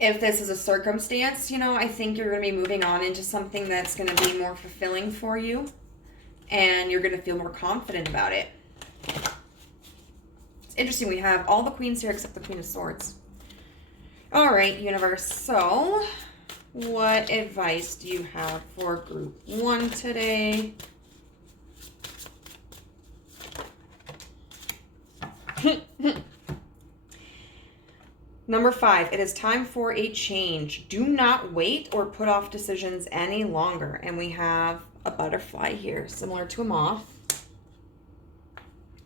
If this is a circumstance, you know, I think you're going to be moving on into something that's going to be more fulfilling for you, and you're going to feel more confident about it. It's interesting, we have all the queens here except the Queen of Swords. All right, universe. So, what advice do you have for group 1 today? Number 5, it is time for a change. Do not wait or put off decisions any longer. And we have a butterfly here, similar to a moth.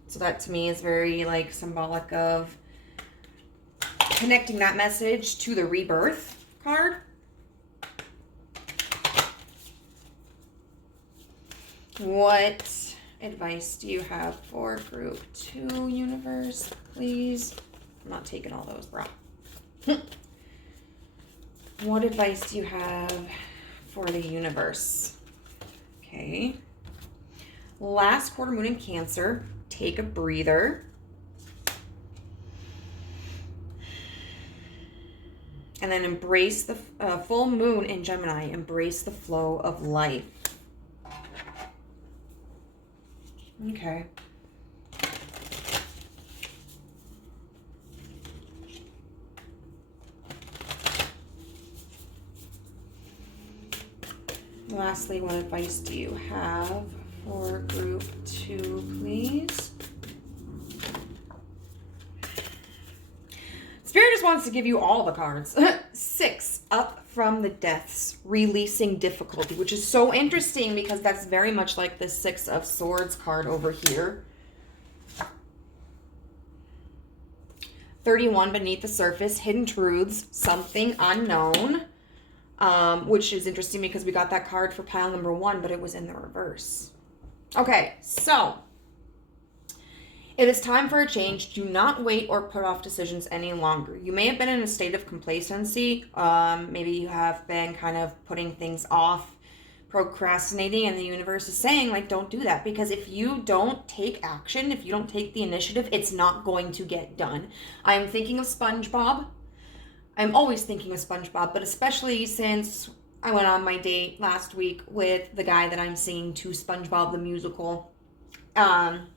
So that to me is very, like, symbolic of connecting that message to the rebirth card. What advice do you have for group 2, universe, please? I'm not taking all those, bro. What advice do you have for the universe? Okay. Last quarter moon in Cancer. Take a breather. And then embrace the full moon in Gemini. Embrace the flow of life. Okay. Lastly, what advice do you have for group 2, please? Spirit just wants to give you all the cards. 6, up from the deaths, releasing difficulty, which is so interesting because that's very much like the 6 of Swords card over here. 31, beneath the surface, hidden truths, something unknown. Which is interesting because we got that card for pile number 1, but it was in the reverse. Okay, so it is time for a change. Do not wait or put off decisions any longer. You may have been in a state of complacency. Maybe you have been kind of putting things off, procrastinating, and the universe is saying, like, don't do that. Because if you don't take action, if you don't take the initiative, it's not going to get done. I'm thinking of SpongeBob. I'm always thinking of SpongeBob, but especially since I went on my date last week with the guy that I'm singing to SpongeBob the musical. And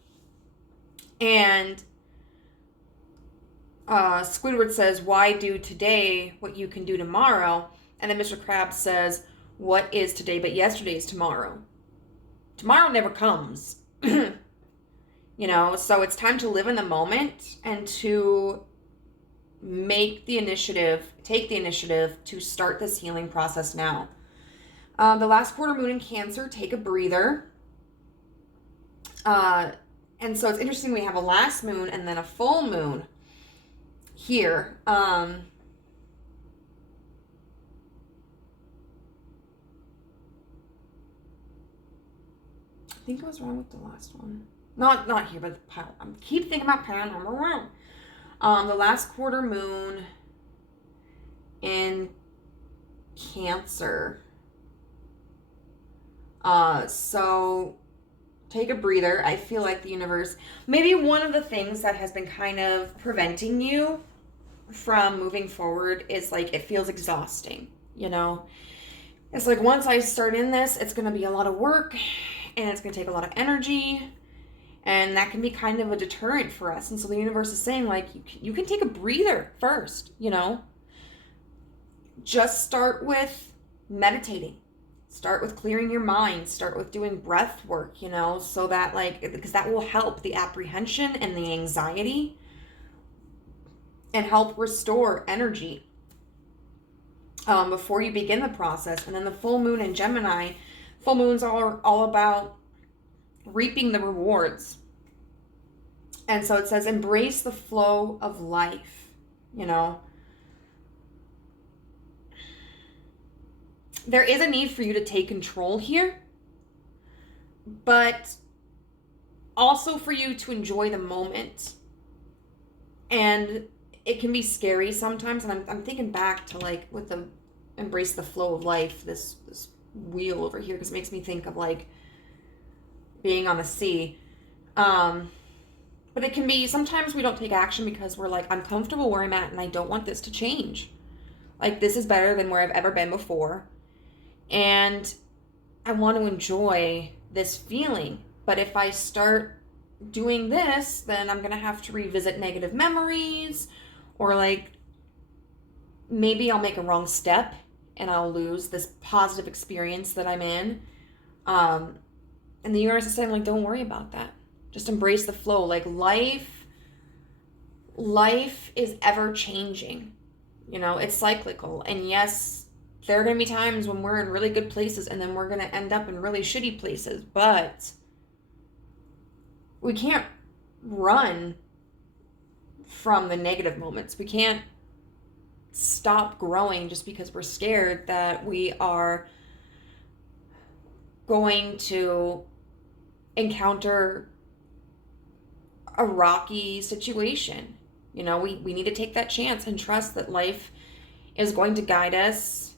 Squidward says, why do today what you can do tomorrow? And then Mr. Krabs says, what is today but yesterday's tomorrow? Tomorrow never comes. You know, so it's time to live in the moment and to take the initiative to start this healing process now. The last quarter moon in Cancer, take a breather. And so it's interesting, we have a last moon and then a full moon here. I think I was wrong with the last one. Not here, but the pile. I keep thinking about pile number 1. The last quarter moon in Cancer. So take a breather. I feel like the universe, maybe one of the things that has been kind of preventing you from moving forward is like, it feels exhausting, you know? It's like, once I start in this, it's going to be a lot of work and it's going to take a lot of energy, and that can be kind of a deterrent for us. And so the universe is saying, like, you can take a breather first, you know? Just start with meditating. Start with clearing your mind. Start with doing breath work, you know, so that, like, because that will help the apprehension and the anxiety and help restore energy before you begin the process. And then the full moon in Gemini, full moons are all about reaping the rewards. And so it says, embrace the flow of life, you know. There is a need for you to take control here, but also for you to enjoy the moment. And it can be scary sometimes. And I'm thinking back to, like, with the embrace the flow of life, this wheel over here, because it makes me think of, like, being on the sea. But it can be, sometimes we don't take action because we're like, I'm comfortable where I'm at and I don't want this to change. Like, this is better than where I've ever been before. And I want to enjoy this feeling. But if I start doing this, then I'm going to have to revisit negative memories, or, like, maybe I'll make a wrong step and I'll lose this positive experience that I'm in. And the universe is saying, like, don't worry about that. Just embrace the flow. Like, life is ever changing. You know, it's cyclical. And yes, there are going to be times when we're in really good places and then we're going to end up in really shitty places. But we can't run from the negative moments. We can't stop growing just because we're scared that we are going to encounter a rocky situation. You know, we need to take that chance and trust that life is going to guide us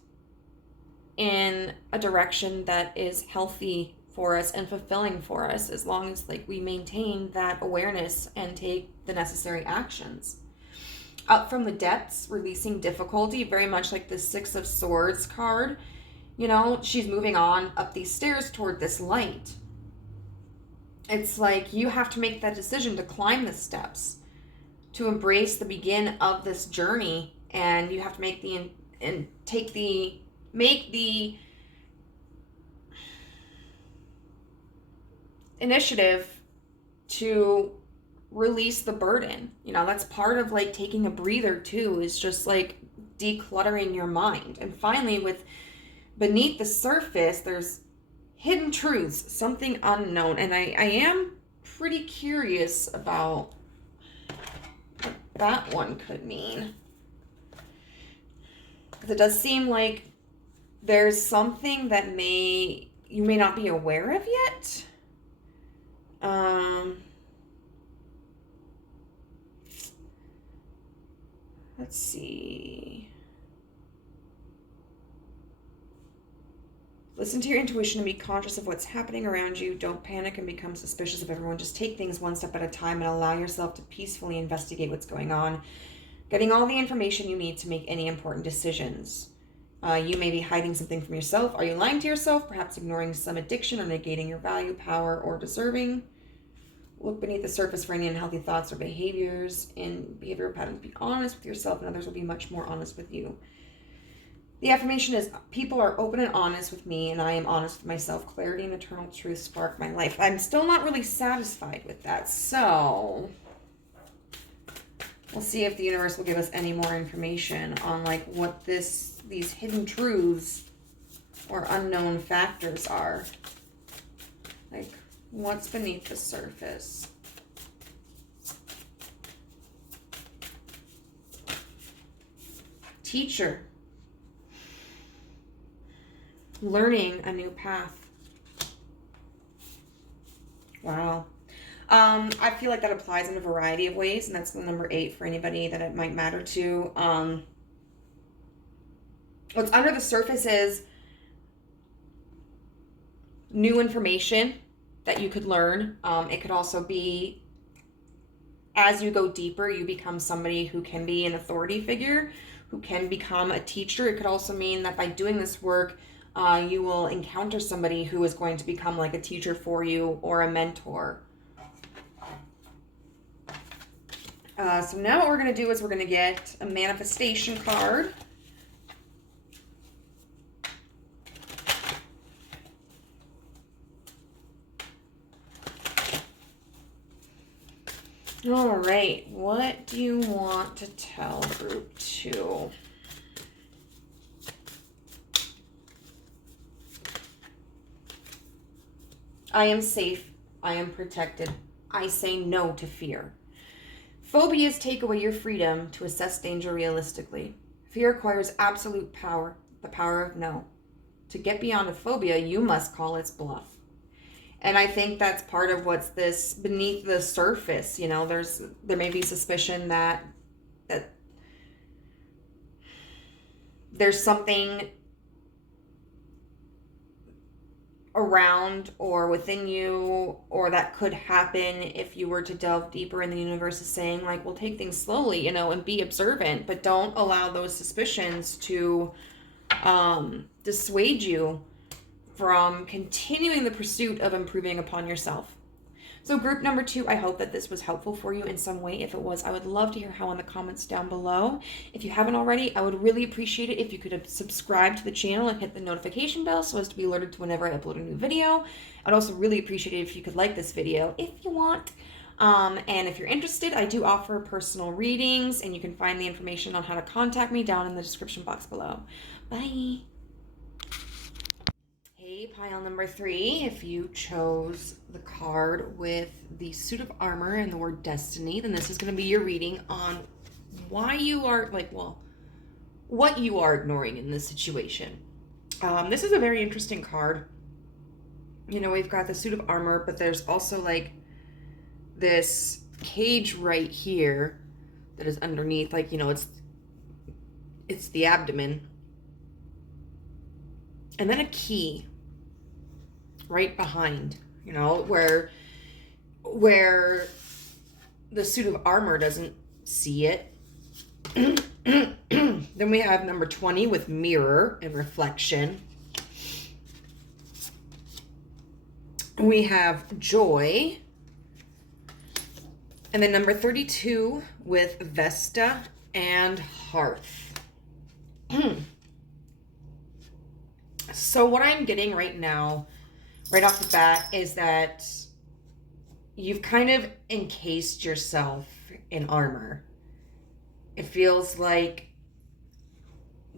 in a direction that is healthy for us and fulfilling for us, as long as, like, we maintain that awareness and take the necessary actions. Up from the depths, releasing difficulty, very much like the Six of Swords card. You know, she's moving on up these stairs toward this light. It's like you have to make that decision to climb the steps, to embrace the begin of this journey, and you have to make the initiative to release the burden. You know, that's part of, like, taking a breather too, is just, like, decluttering your mind. And finally, with beneath the surface, there's hidden truths, something unknown. And I am pretty curious about what that one could mean, because it does seem like there's something that you may not be aware of yet. Let's see. Listen to your intuition and be conscious of what's happening around you. Don't panic and become suspicious of everyone. Just take things one step at a time and allow yourself to peacefully investigate what's going on, getting all the information you need to make any important decisions. You may be hiding something from yourself. Are you lying to yourself? Perhaps ignoring some addiction or negating your value, power, or deserving. Look beneath the surface for any unhealthy thoughts or behaviors and behavioral patterns. Be honest with yourself, and others will be much more honest with you. The affirmation is, people are open and honest with me, and I am honest with myself. Clarity and eternal truth spark my life. I'm still not really satisfied with that, so we'll see if the universe will give us any more information on, like, what these hidden truths or unknown factors are. Like, what's beneath the surface? Teacher. Learning a new path. Wow. I feel like that applies in a variety of ways, and that's the number 8 for anybody that it might matter to. What's under the surface is new information that you could learn. It could also be as you go deeper, you become somebody who can be an authority figure, who can become a teacher. It could also mean that by doing this work, you will encounter somebody who is going to become like a teacher for you or a mentor. So now what we're going to do is we're going to get a manifestation card. All right, what do you want to tell group 2? I am safe. I am protected. I say no to fear. Phobias take away your freedom to assess danger realistically. Fear acquires absolute power, the power of no. To get beyond a phobia, you must call its bluff. And I think that's part of what's this beneath the surface. You know, there may be suspicion that there's something around or within you, or that could happen if you were to delve deeper. In the universe is saying, like, well, take things slowly, you know, and be observant, but don't allow those suspicions to dissuade you from continuing the pursuit of improving upon yourself. So group number 2, I hope that this was helpful for you in some way. If it was, I would love to hear how in the comments down below. If you haven't already, I would really appreciate it if you could subscribe to the channel and hit the notification bell so as to be alerted to whenever I upload a new video. I'd also really appreciate it if you could like this video if you want. And if you're interested, I do offer personal readings, and you can find the information on how to contact me down in the description box below. Bye. Hey, pile number 3, if you chose the card with the suit of armor and the word destiny, then this is going to be your reading on why you are, what you are ignoring in this situation. This is a very interesting card. You know, we've got the suit of armor, but there's also like this cage right here that is underneath, like, you know, it's the abdomen. And then a key right behind, you know, where the suit of armor doesn't see it. Then we have number 20 with mirror and reflection. We have joy. And then number 32 with Vesta and hearth. So what I'm getting right now, right off the bat, is that you've kind of encased yourself in armor. It feels like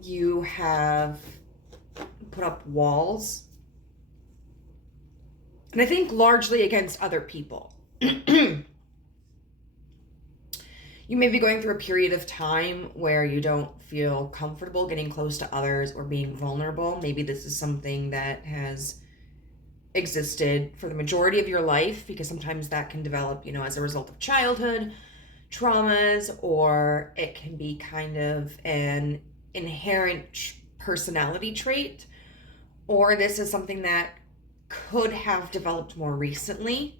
you have put up walls. And I think largely against other people. You may be going through a period of time where you don't feel comfortable getting close to others or being vulnerable. Maybe this is something that has existed for the majority of your life, because sometimes that can develop, you know, as a result of childhood traumas, or it can be kind of an inherent personality trait, or this is something that could have developed more recently,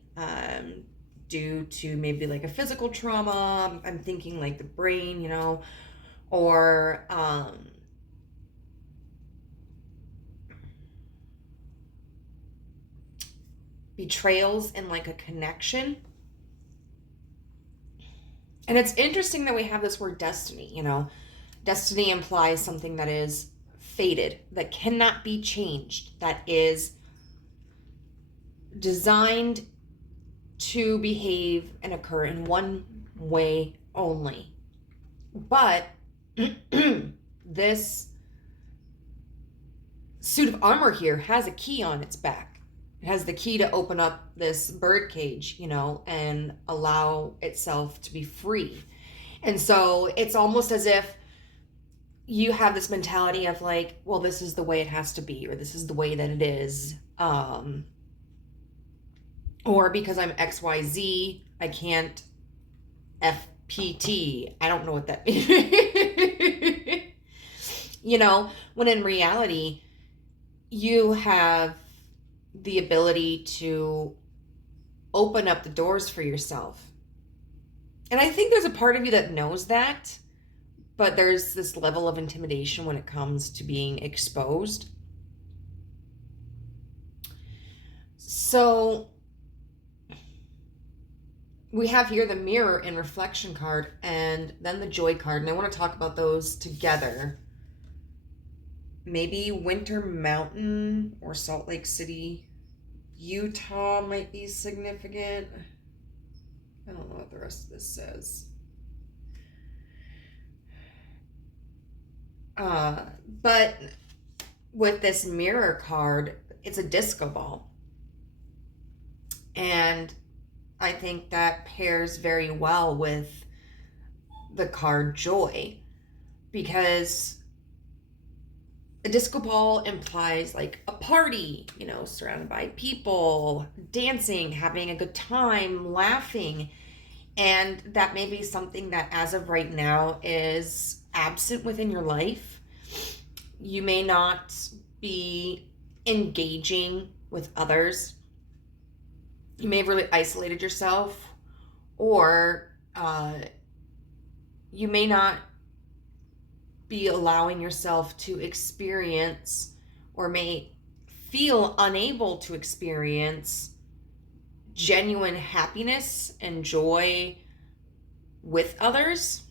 due to maybe like a physical trauma. I'm thinking like the brain, you know, or betrayals in like a connection. And it's interesting that we have this word destiny, you know. Destiny implies something that is fated, that cannot be changed, that is designed to behave and occur in one way only. But this suit of armor here has a key on its back. It has the key to open up this bird cage, you know, and allow itself to be free. And so it's almost as if you have this mentality of like, well, this is the way it has to be, or this is the way that it is. Or because I'm XYZ, I can't FPT. I don't know what that means. You know, when in reality, you have the ability to open up the doors for yourself And I think there's a part of you that knows that, but there's this level of intimidation when it comes to being exposed. So we have here the mirror and reflection card, and then the joy card, and I want to talk about those together. Maybe Winter Mountain or Salt Lake City, Utah might be significant. I don't know what the rest of this says. But with this mirror card, it's a disco ball. And I think that pairs very well with the card joy, because a disco ball implies like a party, you know, surrounded by people, dancing, having a good time, laughing. And that may be something that as of right now is absent within your life. You may not be engaging with others. You may have really isolated yourself, or you may not be allowing yourself to experience, or may feel unable to experience, genuine happiness and joy with others.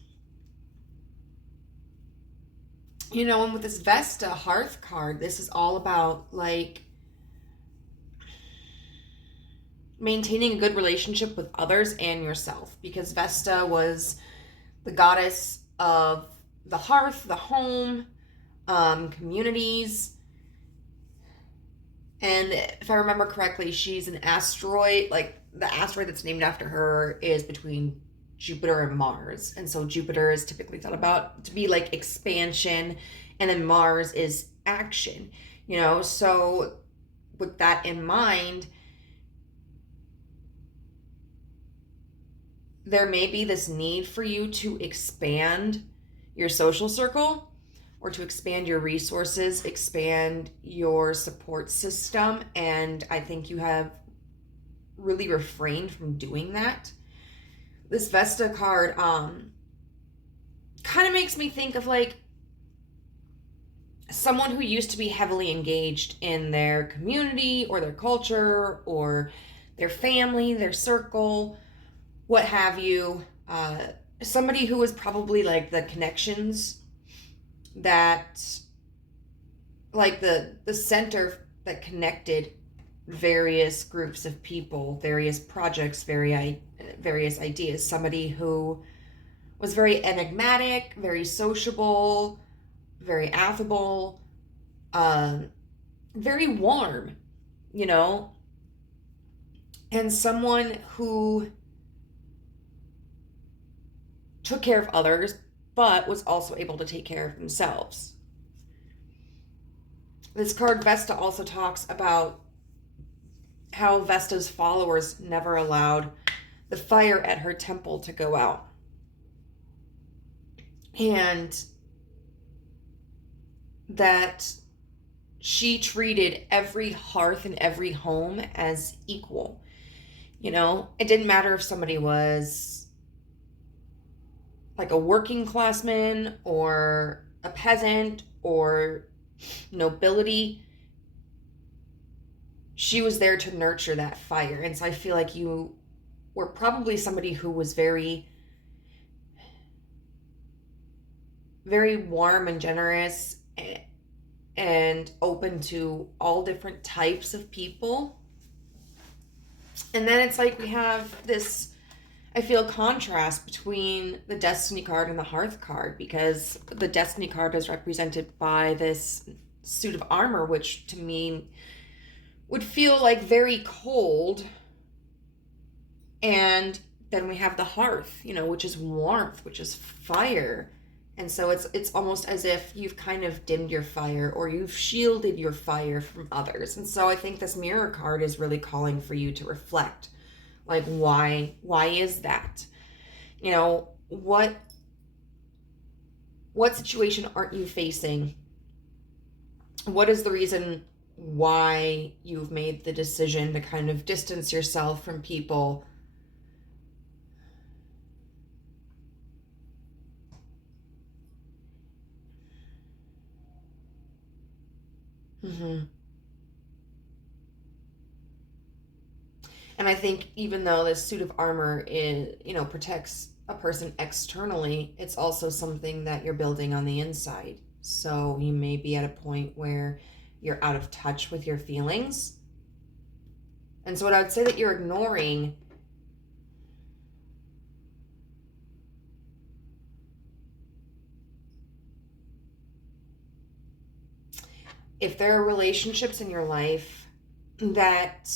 You know, and with this Vesta Hearth card, this is all about like maintaining a good relationship with others and yourself, because Vesta was the goddess of the hearth, the home, communities. And if I remember correctly, she's an asteroid. Like the asteroid that's named after her is between Jupiter and Mars. And so Jupiter is typically thought about to be like expansion, and then Mars is action, you know? So with that in mind, there may be this need for you to expand your social circle, or to expand your resources, expand your support system. And I think you have really refrained from doing that. This Vesta card kind of makes me think of like someone who used to be heavily engaged in their community or their culture or their family, their circle, what have you. Somebody who was probably like the connections that, like the center that connected various groups of people, various projects, various ideas. Somebody who was very enigmatic, very sociable, very affable, very warm, you know, and someone who took care of others, but was also able to take care of themselves. This card, Vesta, also talks about how Vesta's followers never allowed the fire at her temple to go out. And that she treated every hearth and every home as equal. You know, it didn't matter if somebody was like a working classman or a peasant or nobility. She was there to nurture that fire. And so I feel like you were probably somebody who was very, very warm and generous and open to all different types of people. And then it's like we have this, I feel, contrast between the Destiny card and the Hearth card, because the Destiny card is represented by this suit of armor, which to me would feel like very cold. And then we have the Hearth, you know, which is warmth, which is fire. And so it's almost as if you've kind of dimmed your fire, or you've shielded your fire from others. And so I think this mirror card is really calling for you to reflect. Like, why is that? You know, what situation aren't you facing? What is the reason why you've made the decision to kind of distance yourself from people? Mm-hmm. And I think even though this suit of armor is, protects a person externally, it's also something that you're building on the inside. So you may be at a point where you're out of touch with your feelings. And so what I would say that you're ignoring if there are relationships in your life that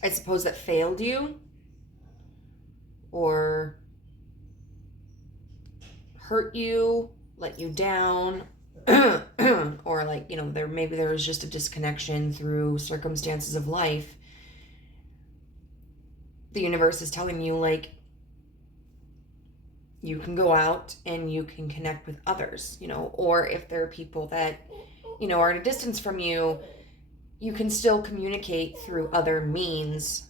I suppose that failed you or hurt you, let you down, or like, there was just a disconnection through circumstances of life. The universe is telling you, like, you can go out and you can connect with others, or if there are people that, are at a distance from you, you can still communicate through other means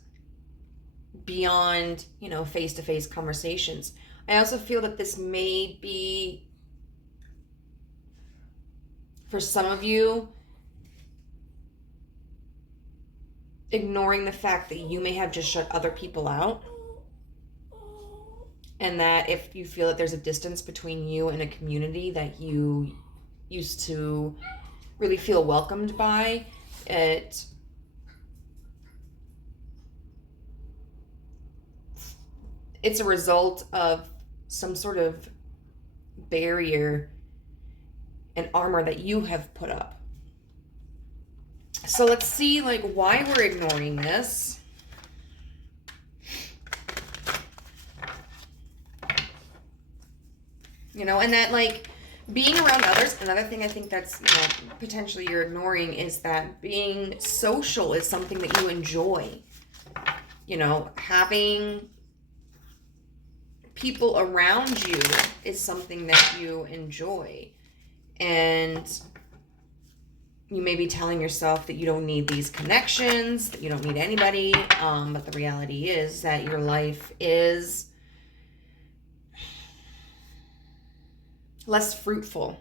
beyond, face-to-face conversations. I also feel that this may be, for some of you, ignoring the fact that you may have just shut other people out. And that if you feel that there's a distance between you and a community that you used to really feel welcomed by, it's a result of some sort of barrier and armor that you have put up. So let's see, like, why we're ignoring this. And that, like, being around others, another thing I think that's, potentially you're ignoring is that being social is something that you enjoy. Having people around you is something that you enjoy. And you may be telling yourself that you don't need these connections, that you don't need anybody. But the reality is that your life is less fruitful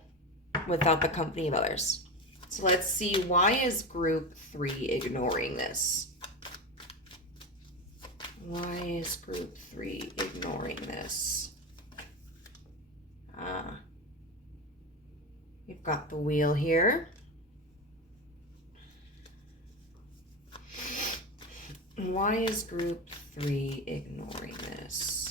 without the company of others. So let's see, why is group 3 ignoring this? Why is group 3 ignoring this? We've got the wheel here. Why is group 3 ignoring this?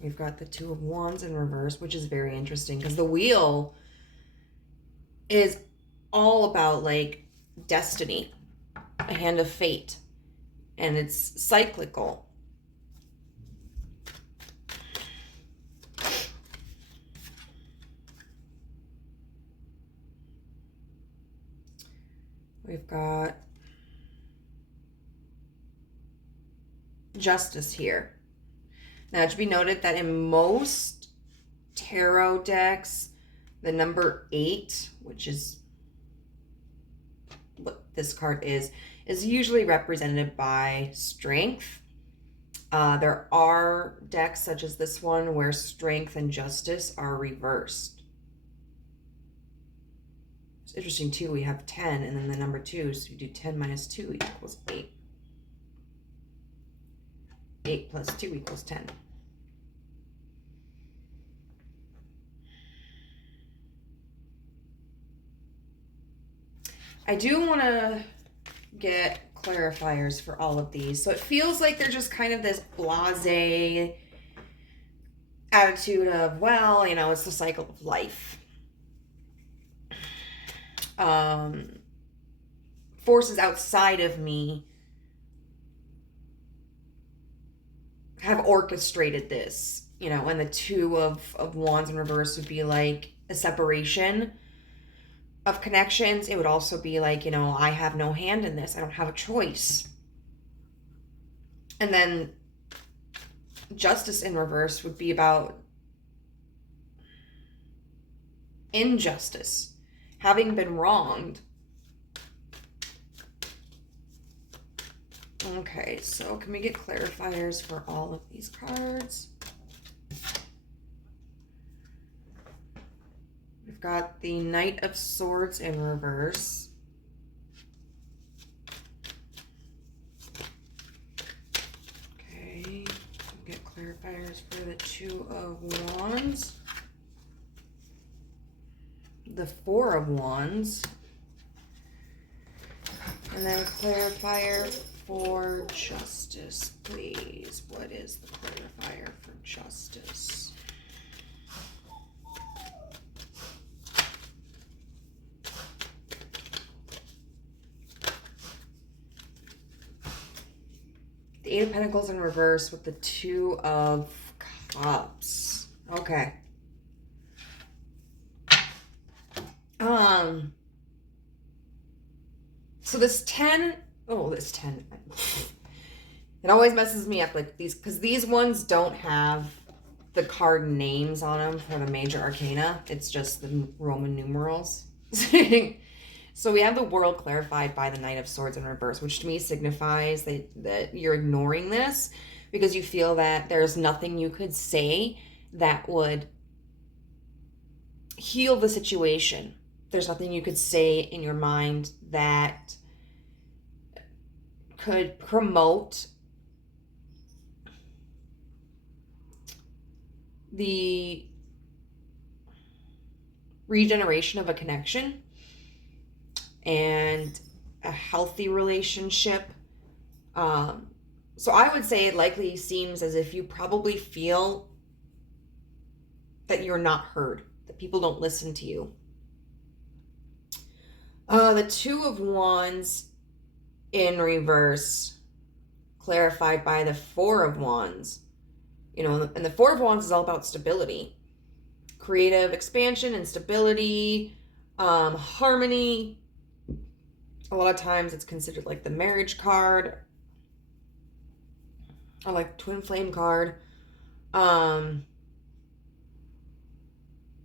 We've got the 2 of Wands in reverse, which is very interesting because the wheel is all about, like, destiny, a hand of fate, and it's cyclical. We've got Justice here. Now, it should be noted that in most tarot decks, the number 8, which is what this card is usually represented by strength. There are decks such as this one where strength and justice are reversed. It's interesting too, we have 10 and then the number 2, so we do 10 minus 2 equals 8. 8 plus 2 equals 10. I do want to get clarifiers for all of these. So it feels like they're just kind of this blasé attitude of, well, it's the cycle of life. Forces outside of me have orchestrated this, and the 2 of Wands in reverse would be like a separation of connections. It would also be like, I have no hand in this. I don't have a choice. And then Justice in reverse would be about injustice, having been wronged. Okay, so can we get clarifiers for all of these cards? We've got the Knight of Swords in reverse. Okay, we'll get clarifiers for the Two of Wands. The Four of Wands. And then clarifier for justice, please. What is the clarifier for justice? The Eight of Pentacles in reverse with the Two of Cups. Okay. So this 10, this 10, it always messes me up, like these, because these ones don't have the card names on them for the major arcana. It's just the Roman numerals. So we have the World clarified by the Knight of Swords in reverse, which to me signifies that you're ignoring this because you feel that there's nothing you could say that would heal the situation. There's nothing you could say in your mind that could promote the regeneration of a connection and a healthy relationship. So I would say it likely seems as if you probably feel that you're not heard, that people don't listen to you. The Two of Wands in reverse, clarified by the Four of Wands. And the Four of Wands is all about stability, creative expansion and stability, harmony. A lot of times it's considered like the marriage card or like twin flame card.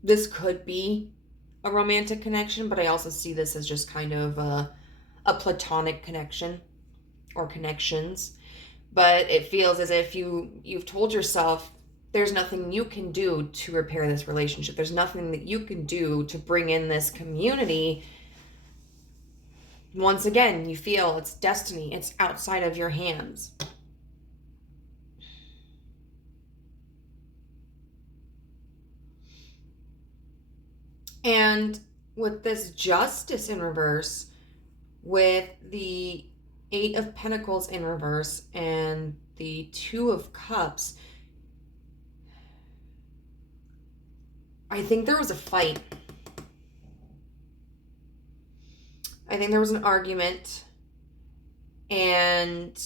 This could be a romantic connection, but I also see this as just kind of a platonic connection or connections. But it feels as if you've told yourself there's nothing you can do to repair this relationship. There's nothing that you can do to bring in this community. Once again, you feel it's destiny. It's outside of your hands. And with this Justice in reverse, with the Eight of Pentacles in reverse and the Two of Cups, I think there was a fight. I think there was an argument. And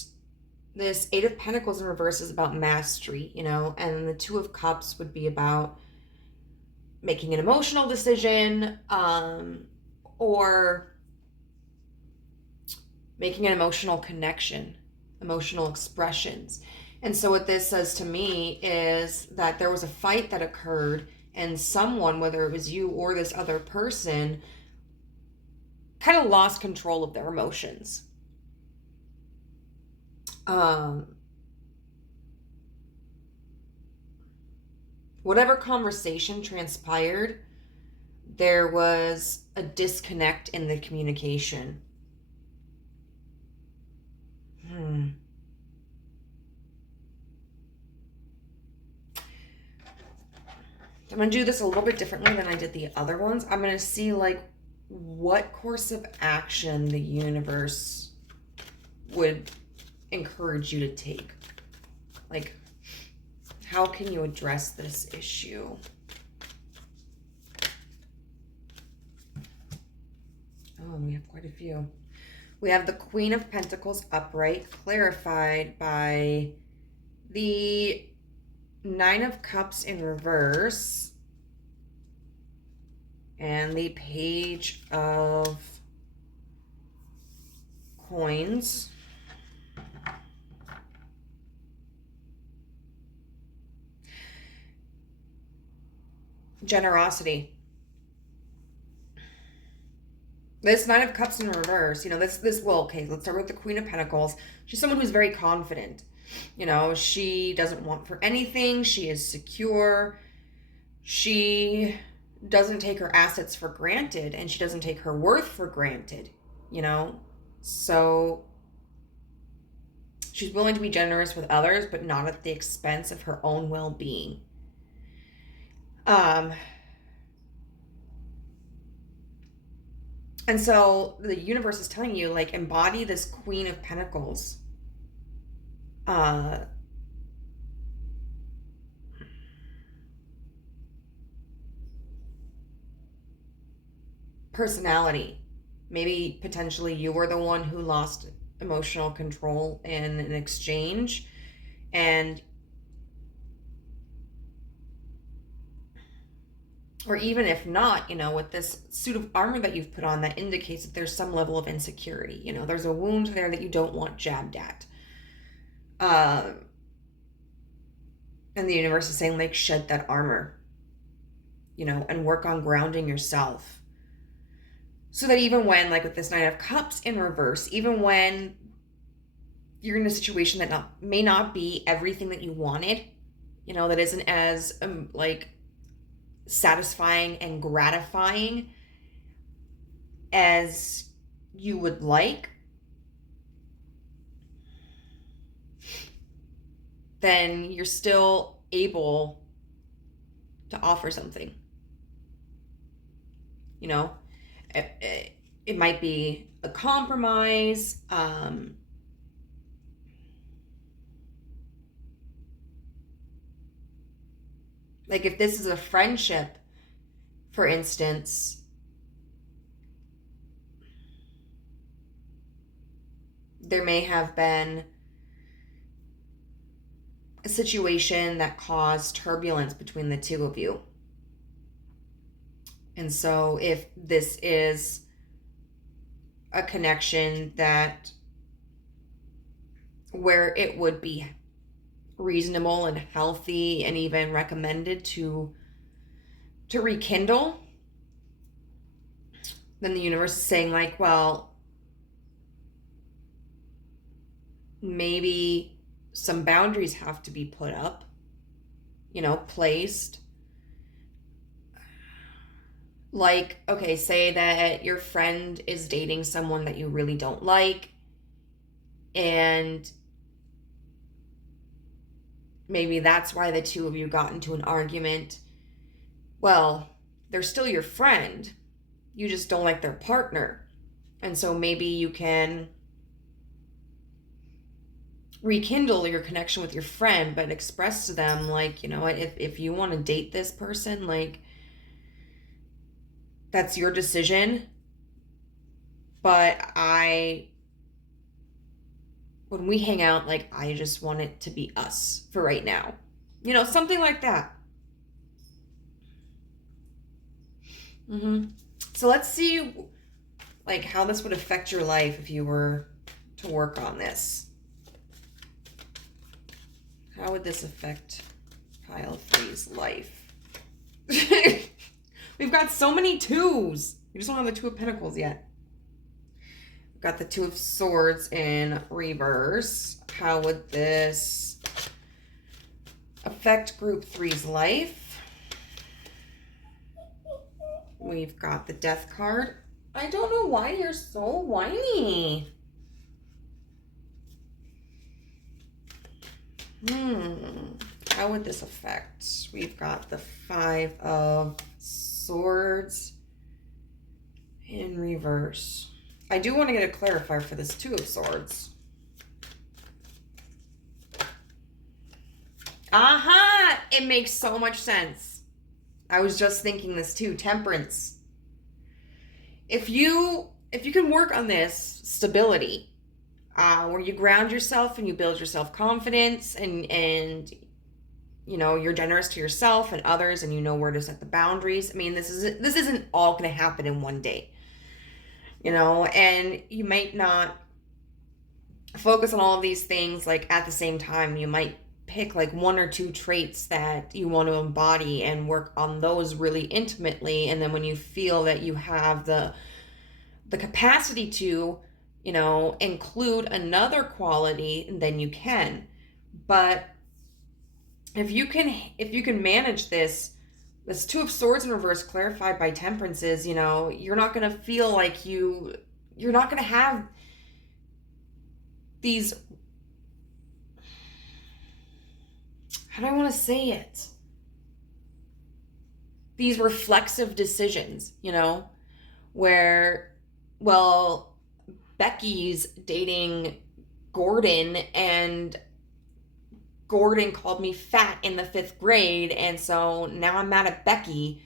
this Eight of Pentacles in reverse is about mastery, and the Two of Cups would be about making an emotional decision, or making an emotional connection, emotional expressions. And so what this says to me is that there was a fight that occurred and someone, whether it was you or this other person, kind of lost control of their emotions. Whatever conversation transpired, there was a disconnect in the communication. I'm going to do this a little bit differently than I did the other ones. I'm going to see what course of action the universe would encourage you to take. How can you address this issue? Oh, we have quite a few. We have the Queen of Pentacles upright, clarified by the Nine of Cups in reverse and the Page of Coins. Generosity. This Nine of Cups in reverse, well, okay, let's start with the Queen of Pentacles. She's someone who's very confident. She doesn't want for anything. She is secure. She doesn't take her assets for granted, and she doesn't take her worth for granted, So she's willing to be generous with others, but not at the expense of her own well-being. And so the universe is telling you, like, embody this Queen of Pentacles. Personality. Maybe potentially you were the one who lost emotional control in an exchange, and or even if not, with this suit of armor that you've put on, that indicates that there's some level of insecurity. There's a wound there that you don't want jabbed at. And the universe is saying, like, shed that armor, and work on grounding yourself. So that even when, like with this Nine of Cups in reverse, even when you're in a situation that may not be everything that you wanted, that isn't as like satisfying and gratifying as you would like, then you're still able to offer something. It might be a compromise. Like if this is a friendship, for instance, there may have been a situation that caused turbulence between the two of you. And so if this is a connection where it would be reasonable and healthy and even recommended to rekindle, then the universe is saying, like, well, maybe some boundaries have to be put up, placed. Like, okay, say that your friend is dating someone that you really don't like, and maybe that's why the two of you got into an argument. Well, they're still your friend. You just don't like their partner. And so maybe you can rekindle your connection with your friend, but express to them, like, if you want to date this person, like, that's your decision. But when we hang out, like, I just want it to be us for right now. Something like that. So let's see, like, how this would affect your life if you were to work on this. How would this affect pile 3's life? We've got so many twos. We just don't have the Two of Pentacles yet. We've got the Two of Swords in reverse. How would this affect group 3's life? We've got the Death card. I don't know why you're so whiny. How would this affect? We've got the 5 of Swords in reverse. I do want to get a clarifier for this 2 of Swords. Aha! It makes so much sense. I was just thinking this too. Temperance. If you can work on this stability, where you ground yourself and you build your self-confidence and you're generous to yourself and others, and you know where to set the boundaries. I mean, this isn't all going to happen in one day, and you might not focus on all of these things like at the same time. You might pick like 1 or 2 traits that you want to embody and work on those really intimately. And then when you feel that you have the the capacity to, include another quality, then you can. But if you can manage this Two of Swords in reverse clarified by Temperances, you're not going to feel like you're not going to have these, how do I want to say it? These reflexive decisions, where, well, Becky's dating Gordon, and Gordon called me fat in the 5th grade, and so now I'm mad at Becky.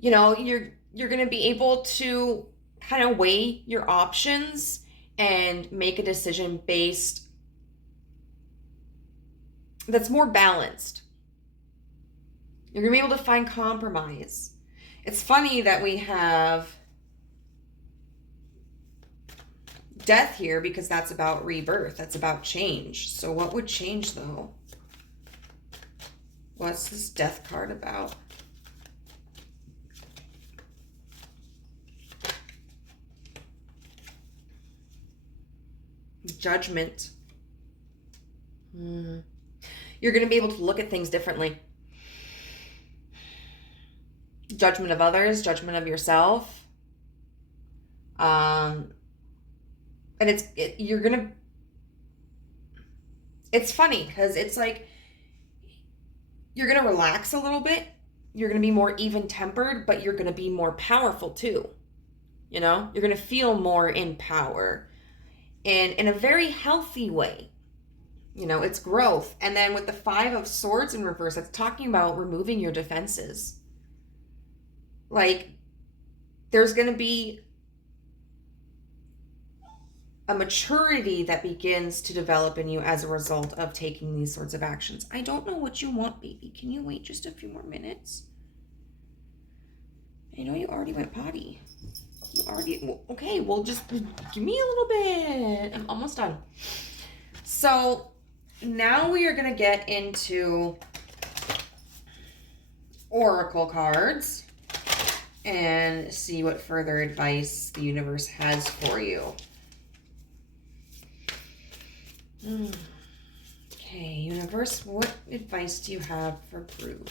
You're going to be able to kind of weigh your options and make a decision that's more balanced. You're going to be able to find compromise. It's funny that we have Death here, because that's about rebirth. That's about change. So what would change, though? What's this Death card about? Judgment. You're going to be able to look at things differently. Judgment of others, judgment of yourself. And it's funny because it's like you're going to relax a little bit. You're going to be more even-tempered, but you're going to be more powerful too. You're going to feel more in power, and in a very healthy way. It's growth. And then with the 5 of Swords in reverse, that's talking about removing your defenses. Like, there's going to be a maturity that begins to develop in you as a result of taking these sorts of actions. I don't know what you want, baby. Can you wait just a few more minutes? I know you already went potty. Okay, well, just give me a little bit. I'm almost done. So now we are going to get into Oracle cards and see what further advice the universe has for you. Okay, universe, what advice do you have for group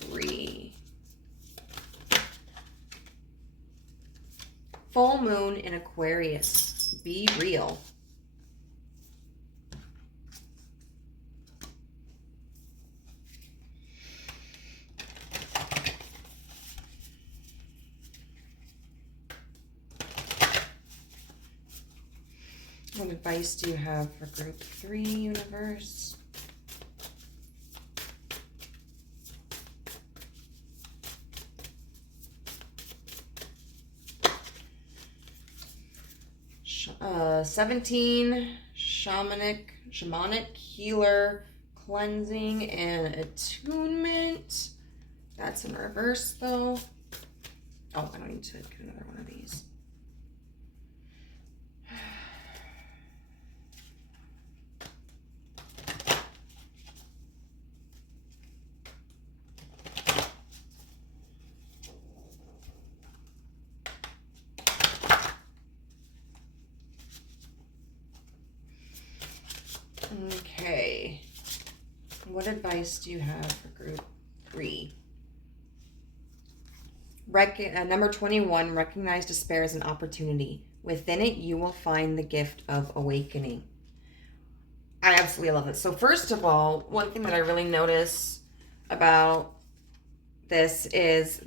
3? Full moon in Aquarius. Be real. What advice do you have for group 3, universe? Uh, 17, shamanic, healer, cleansing, and attunement. That's in reverse, though. Oh, I don't need to get another one of these. Okay. What advice do you have for group 3? Number 21, recognize despair as an opportunity. Within it, you will find the gift of awakening. I absolutely love it. So first of all, one thing that I really notice about this is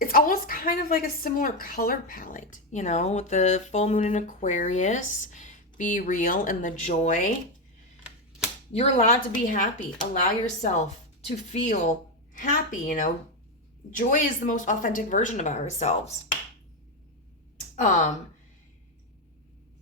it's almost kind of like a similar color palette, with the full moon in Aquarius, be real, and the joy. You're allowed to be happy. Allow yourself to feel happy, Joy is the most authentic version of ourselves.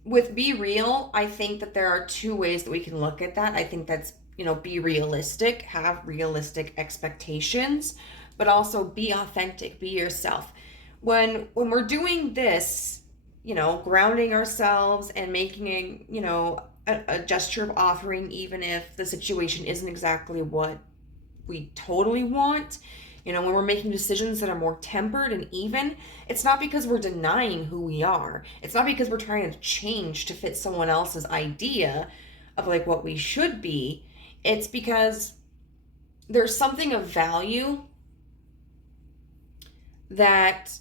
With be real, I think that there are 2 ways that we can look at that. I think that's, be realistic, have realistic expectations, but also be authentic, be yourself. When we're doing this, grounding ourselves and making a gesture of offering, even if the situation isn't exactly what we totally want, You know, when we're making decisions that are more tempered and even, it's not because we're denying who we are. It's not because we're trying to change to fit someone else's idea of like what we should be. It's because there's something of value that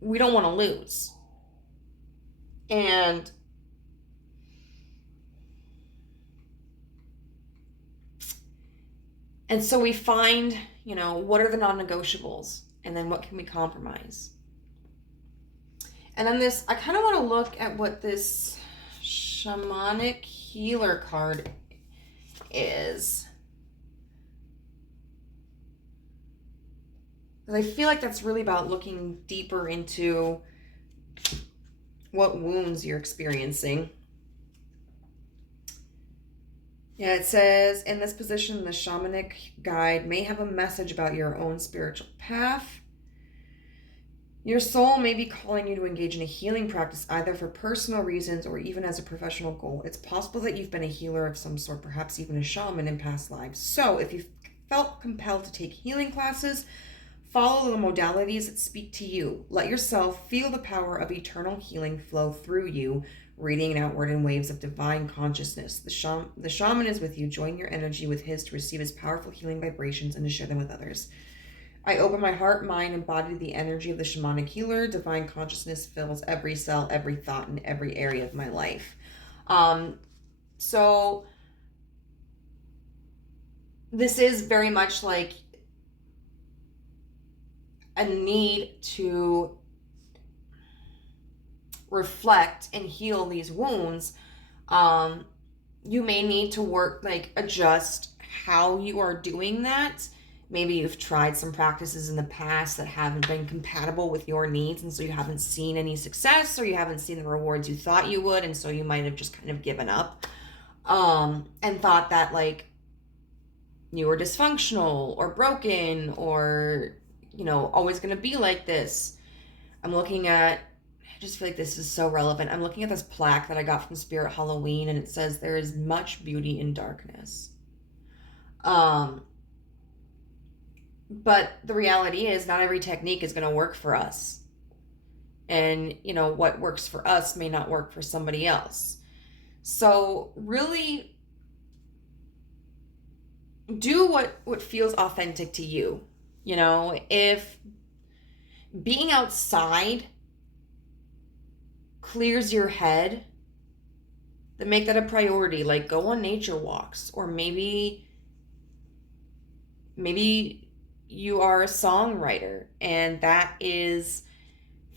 we don't want to lose. And so we find, you know, what are the non-negotiables? And then what can we compromise? And then this, I kind of want to look at what this shamanic healer card is. Because I feel like that's really about looking deeper into what wounds you're experiencing. Yeah, it says, in this position, the shamanic guide may have a message about your own spiritual path. Your soul may be calling you to engage in a healing practice, either for personal reasons or even as a professional goal. It's possible that you've been a healer of some sort, perhaps even a shaman in past lives. So if you felt compelled to take healing classes, follow the modalities that speak to you. Let yourself feel the power of eternal healing flow through you, radiating outward in waves of divine consciousness. The shaman is with you. Join your energy with his to receive his powerful healing vibrations and to share them with others. I open my heart, mind, and body to the energy of the shamanic healer. Divine consciousness fills every cell, every thought, and every area of my life. So this is very much like a need to reflect and heal these wounds. You may need to work, like adjust how you are doing that. Maybe you've tried some practices in the past that haven't been compatible with your needs, and so you haven't seen any success, or you haven't seen the rewards you thought you would, and so you might have just kind of given up and thought that like you were dysfunctional or broken or, you know, always going to be like this. I just feel like this is so relevant. I'm looking at this plaque that I got from Spirit Halloween, and it says there is much beauty in darkness. But the reality is not every technique is going to work for us. And, you know, what works for us may not work for somebody else. So really do what feels authentic to you. You know, if being outside clears your head, then make that a priority. Like go on nature walks, or maybe you are a songwriter and that is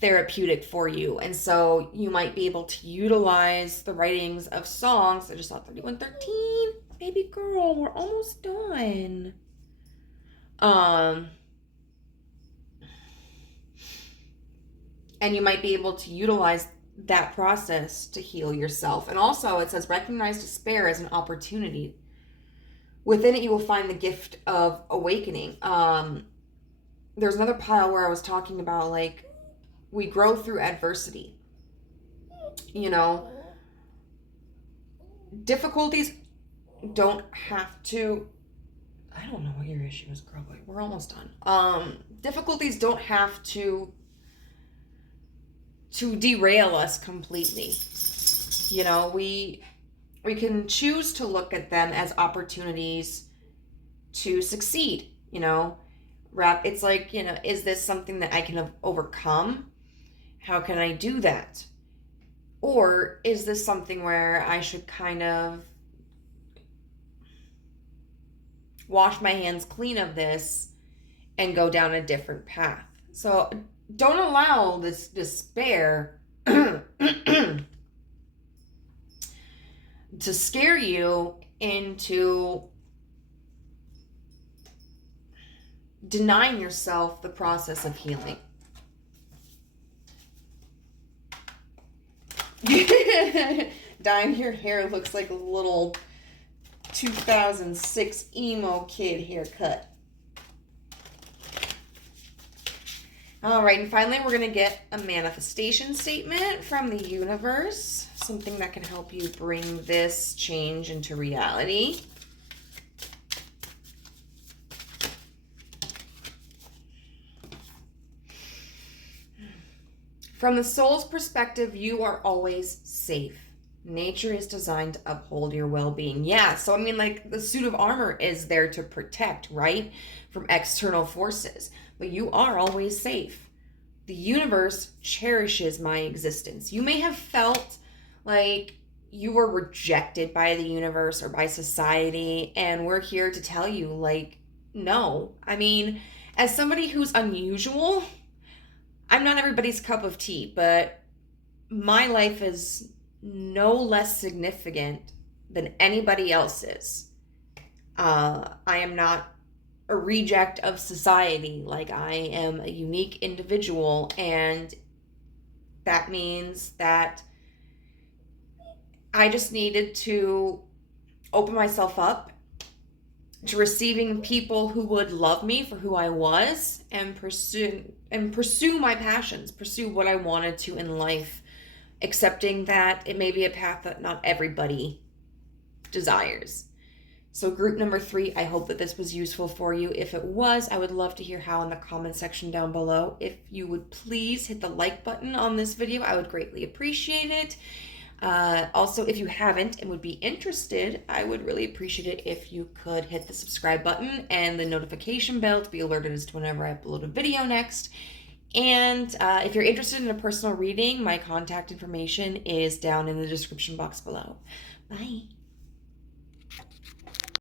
therapeutic for you. And so you might be able to utilize the writings of songs. I just saw 3113. Baby girl, we're almost done. And you might be able to utilize that process to heal yourself. And also it says recognize despair as an opportunity. Within it, you will find the gift of awakening. There's another pile where I was talking about, like, we grow through adversity. You know, difficulties don't have to... I don't know what your issue is, girl, but we're almost done. Difficulties don't have to derail us completely. You know, we can choose to look at them as opportunities to succeed, you know. It's like, you know, is this something that I can overcome? How can I do that? Or is this something where I should kind of wash my hands clean of this and go down a different path? So don't allow this despair to scare you into denying yourself the process of healing. Dyeing your hair looks like a little 2006 emo kid haircut. All right, and finally we're going to get a manifestation statement from the universe. Something that can help you bring this change into reality. From the soul's perspective, you are always safe. Nature is designed to uphold your well-being. Yeah, so I mean, like, the suit of armor is there to protect, right? From external forces. But you are always safe. The universe cherishes my existence. You may have felt like you were rejected by the universe or by society, and we're here to tell you, like, no. I mean, as somebody who's unusual, I'm not everybody's cup of tea, but my life is no less significant than anybody else's. I am not a reject of society. Like, I am a unique individual, and that means that I just needed to open myself up to receiving people who would love me for who I was, and pursue my passions, pursue what I wanted to in life, accepting that it may be a path that not everybody desires. So group number 3, I hope that this was useful for you. If it was, I would love to hear how in the comment section down below. If you would please hit the like button on this video, I would greatly appreciate it. Also, if you haven't and would be interested, I would really appreciate it if you could hit the subscribe button and the notification bell to be alerted as to whenever I upload a video next. And if you're interested in a personal reading, my contact information is down in the description box below. Bye.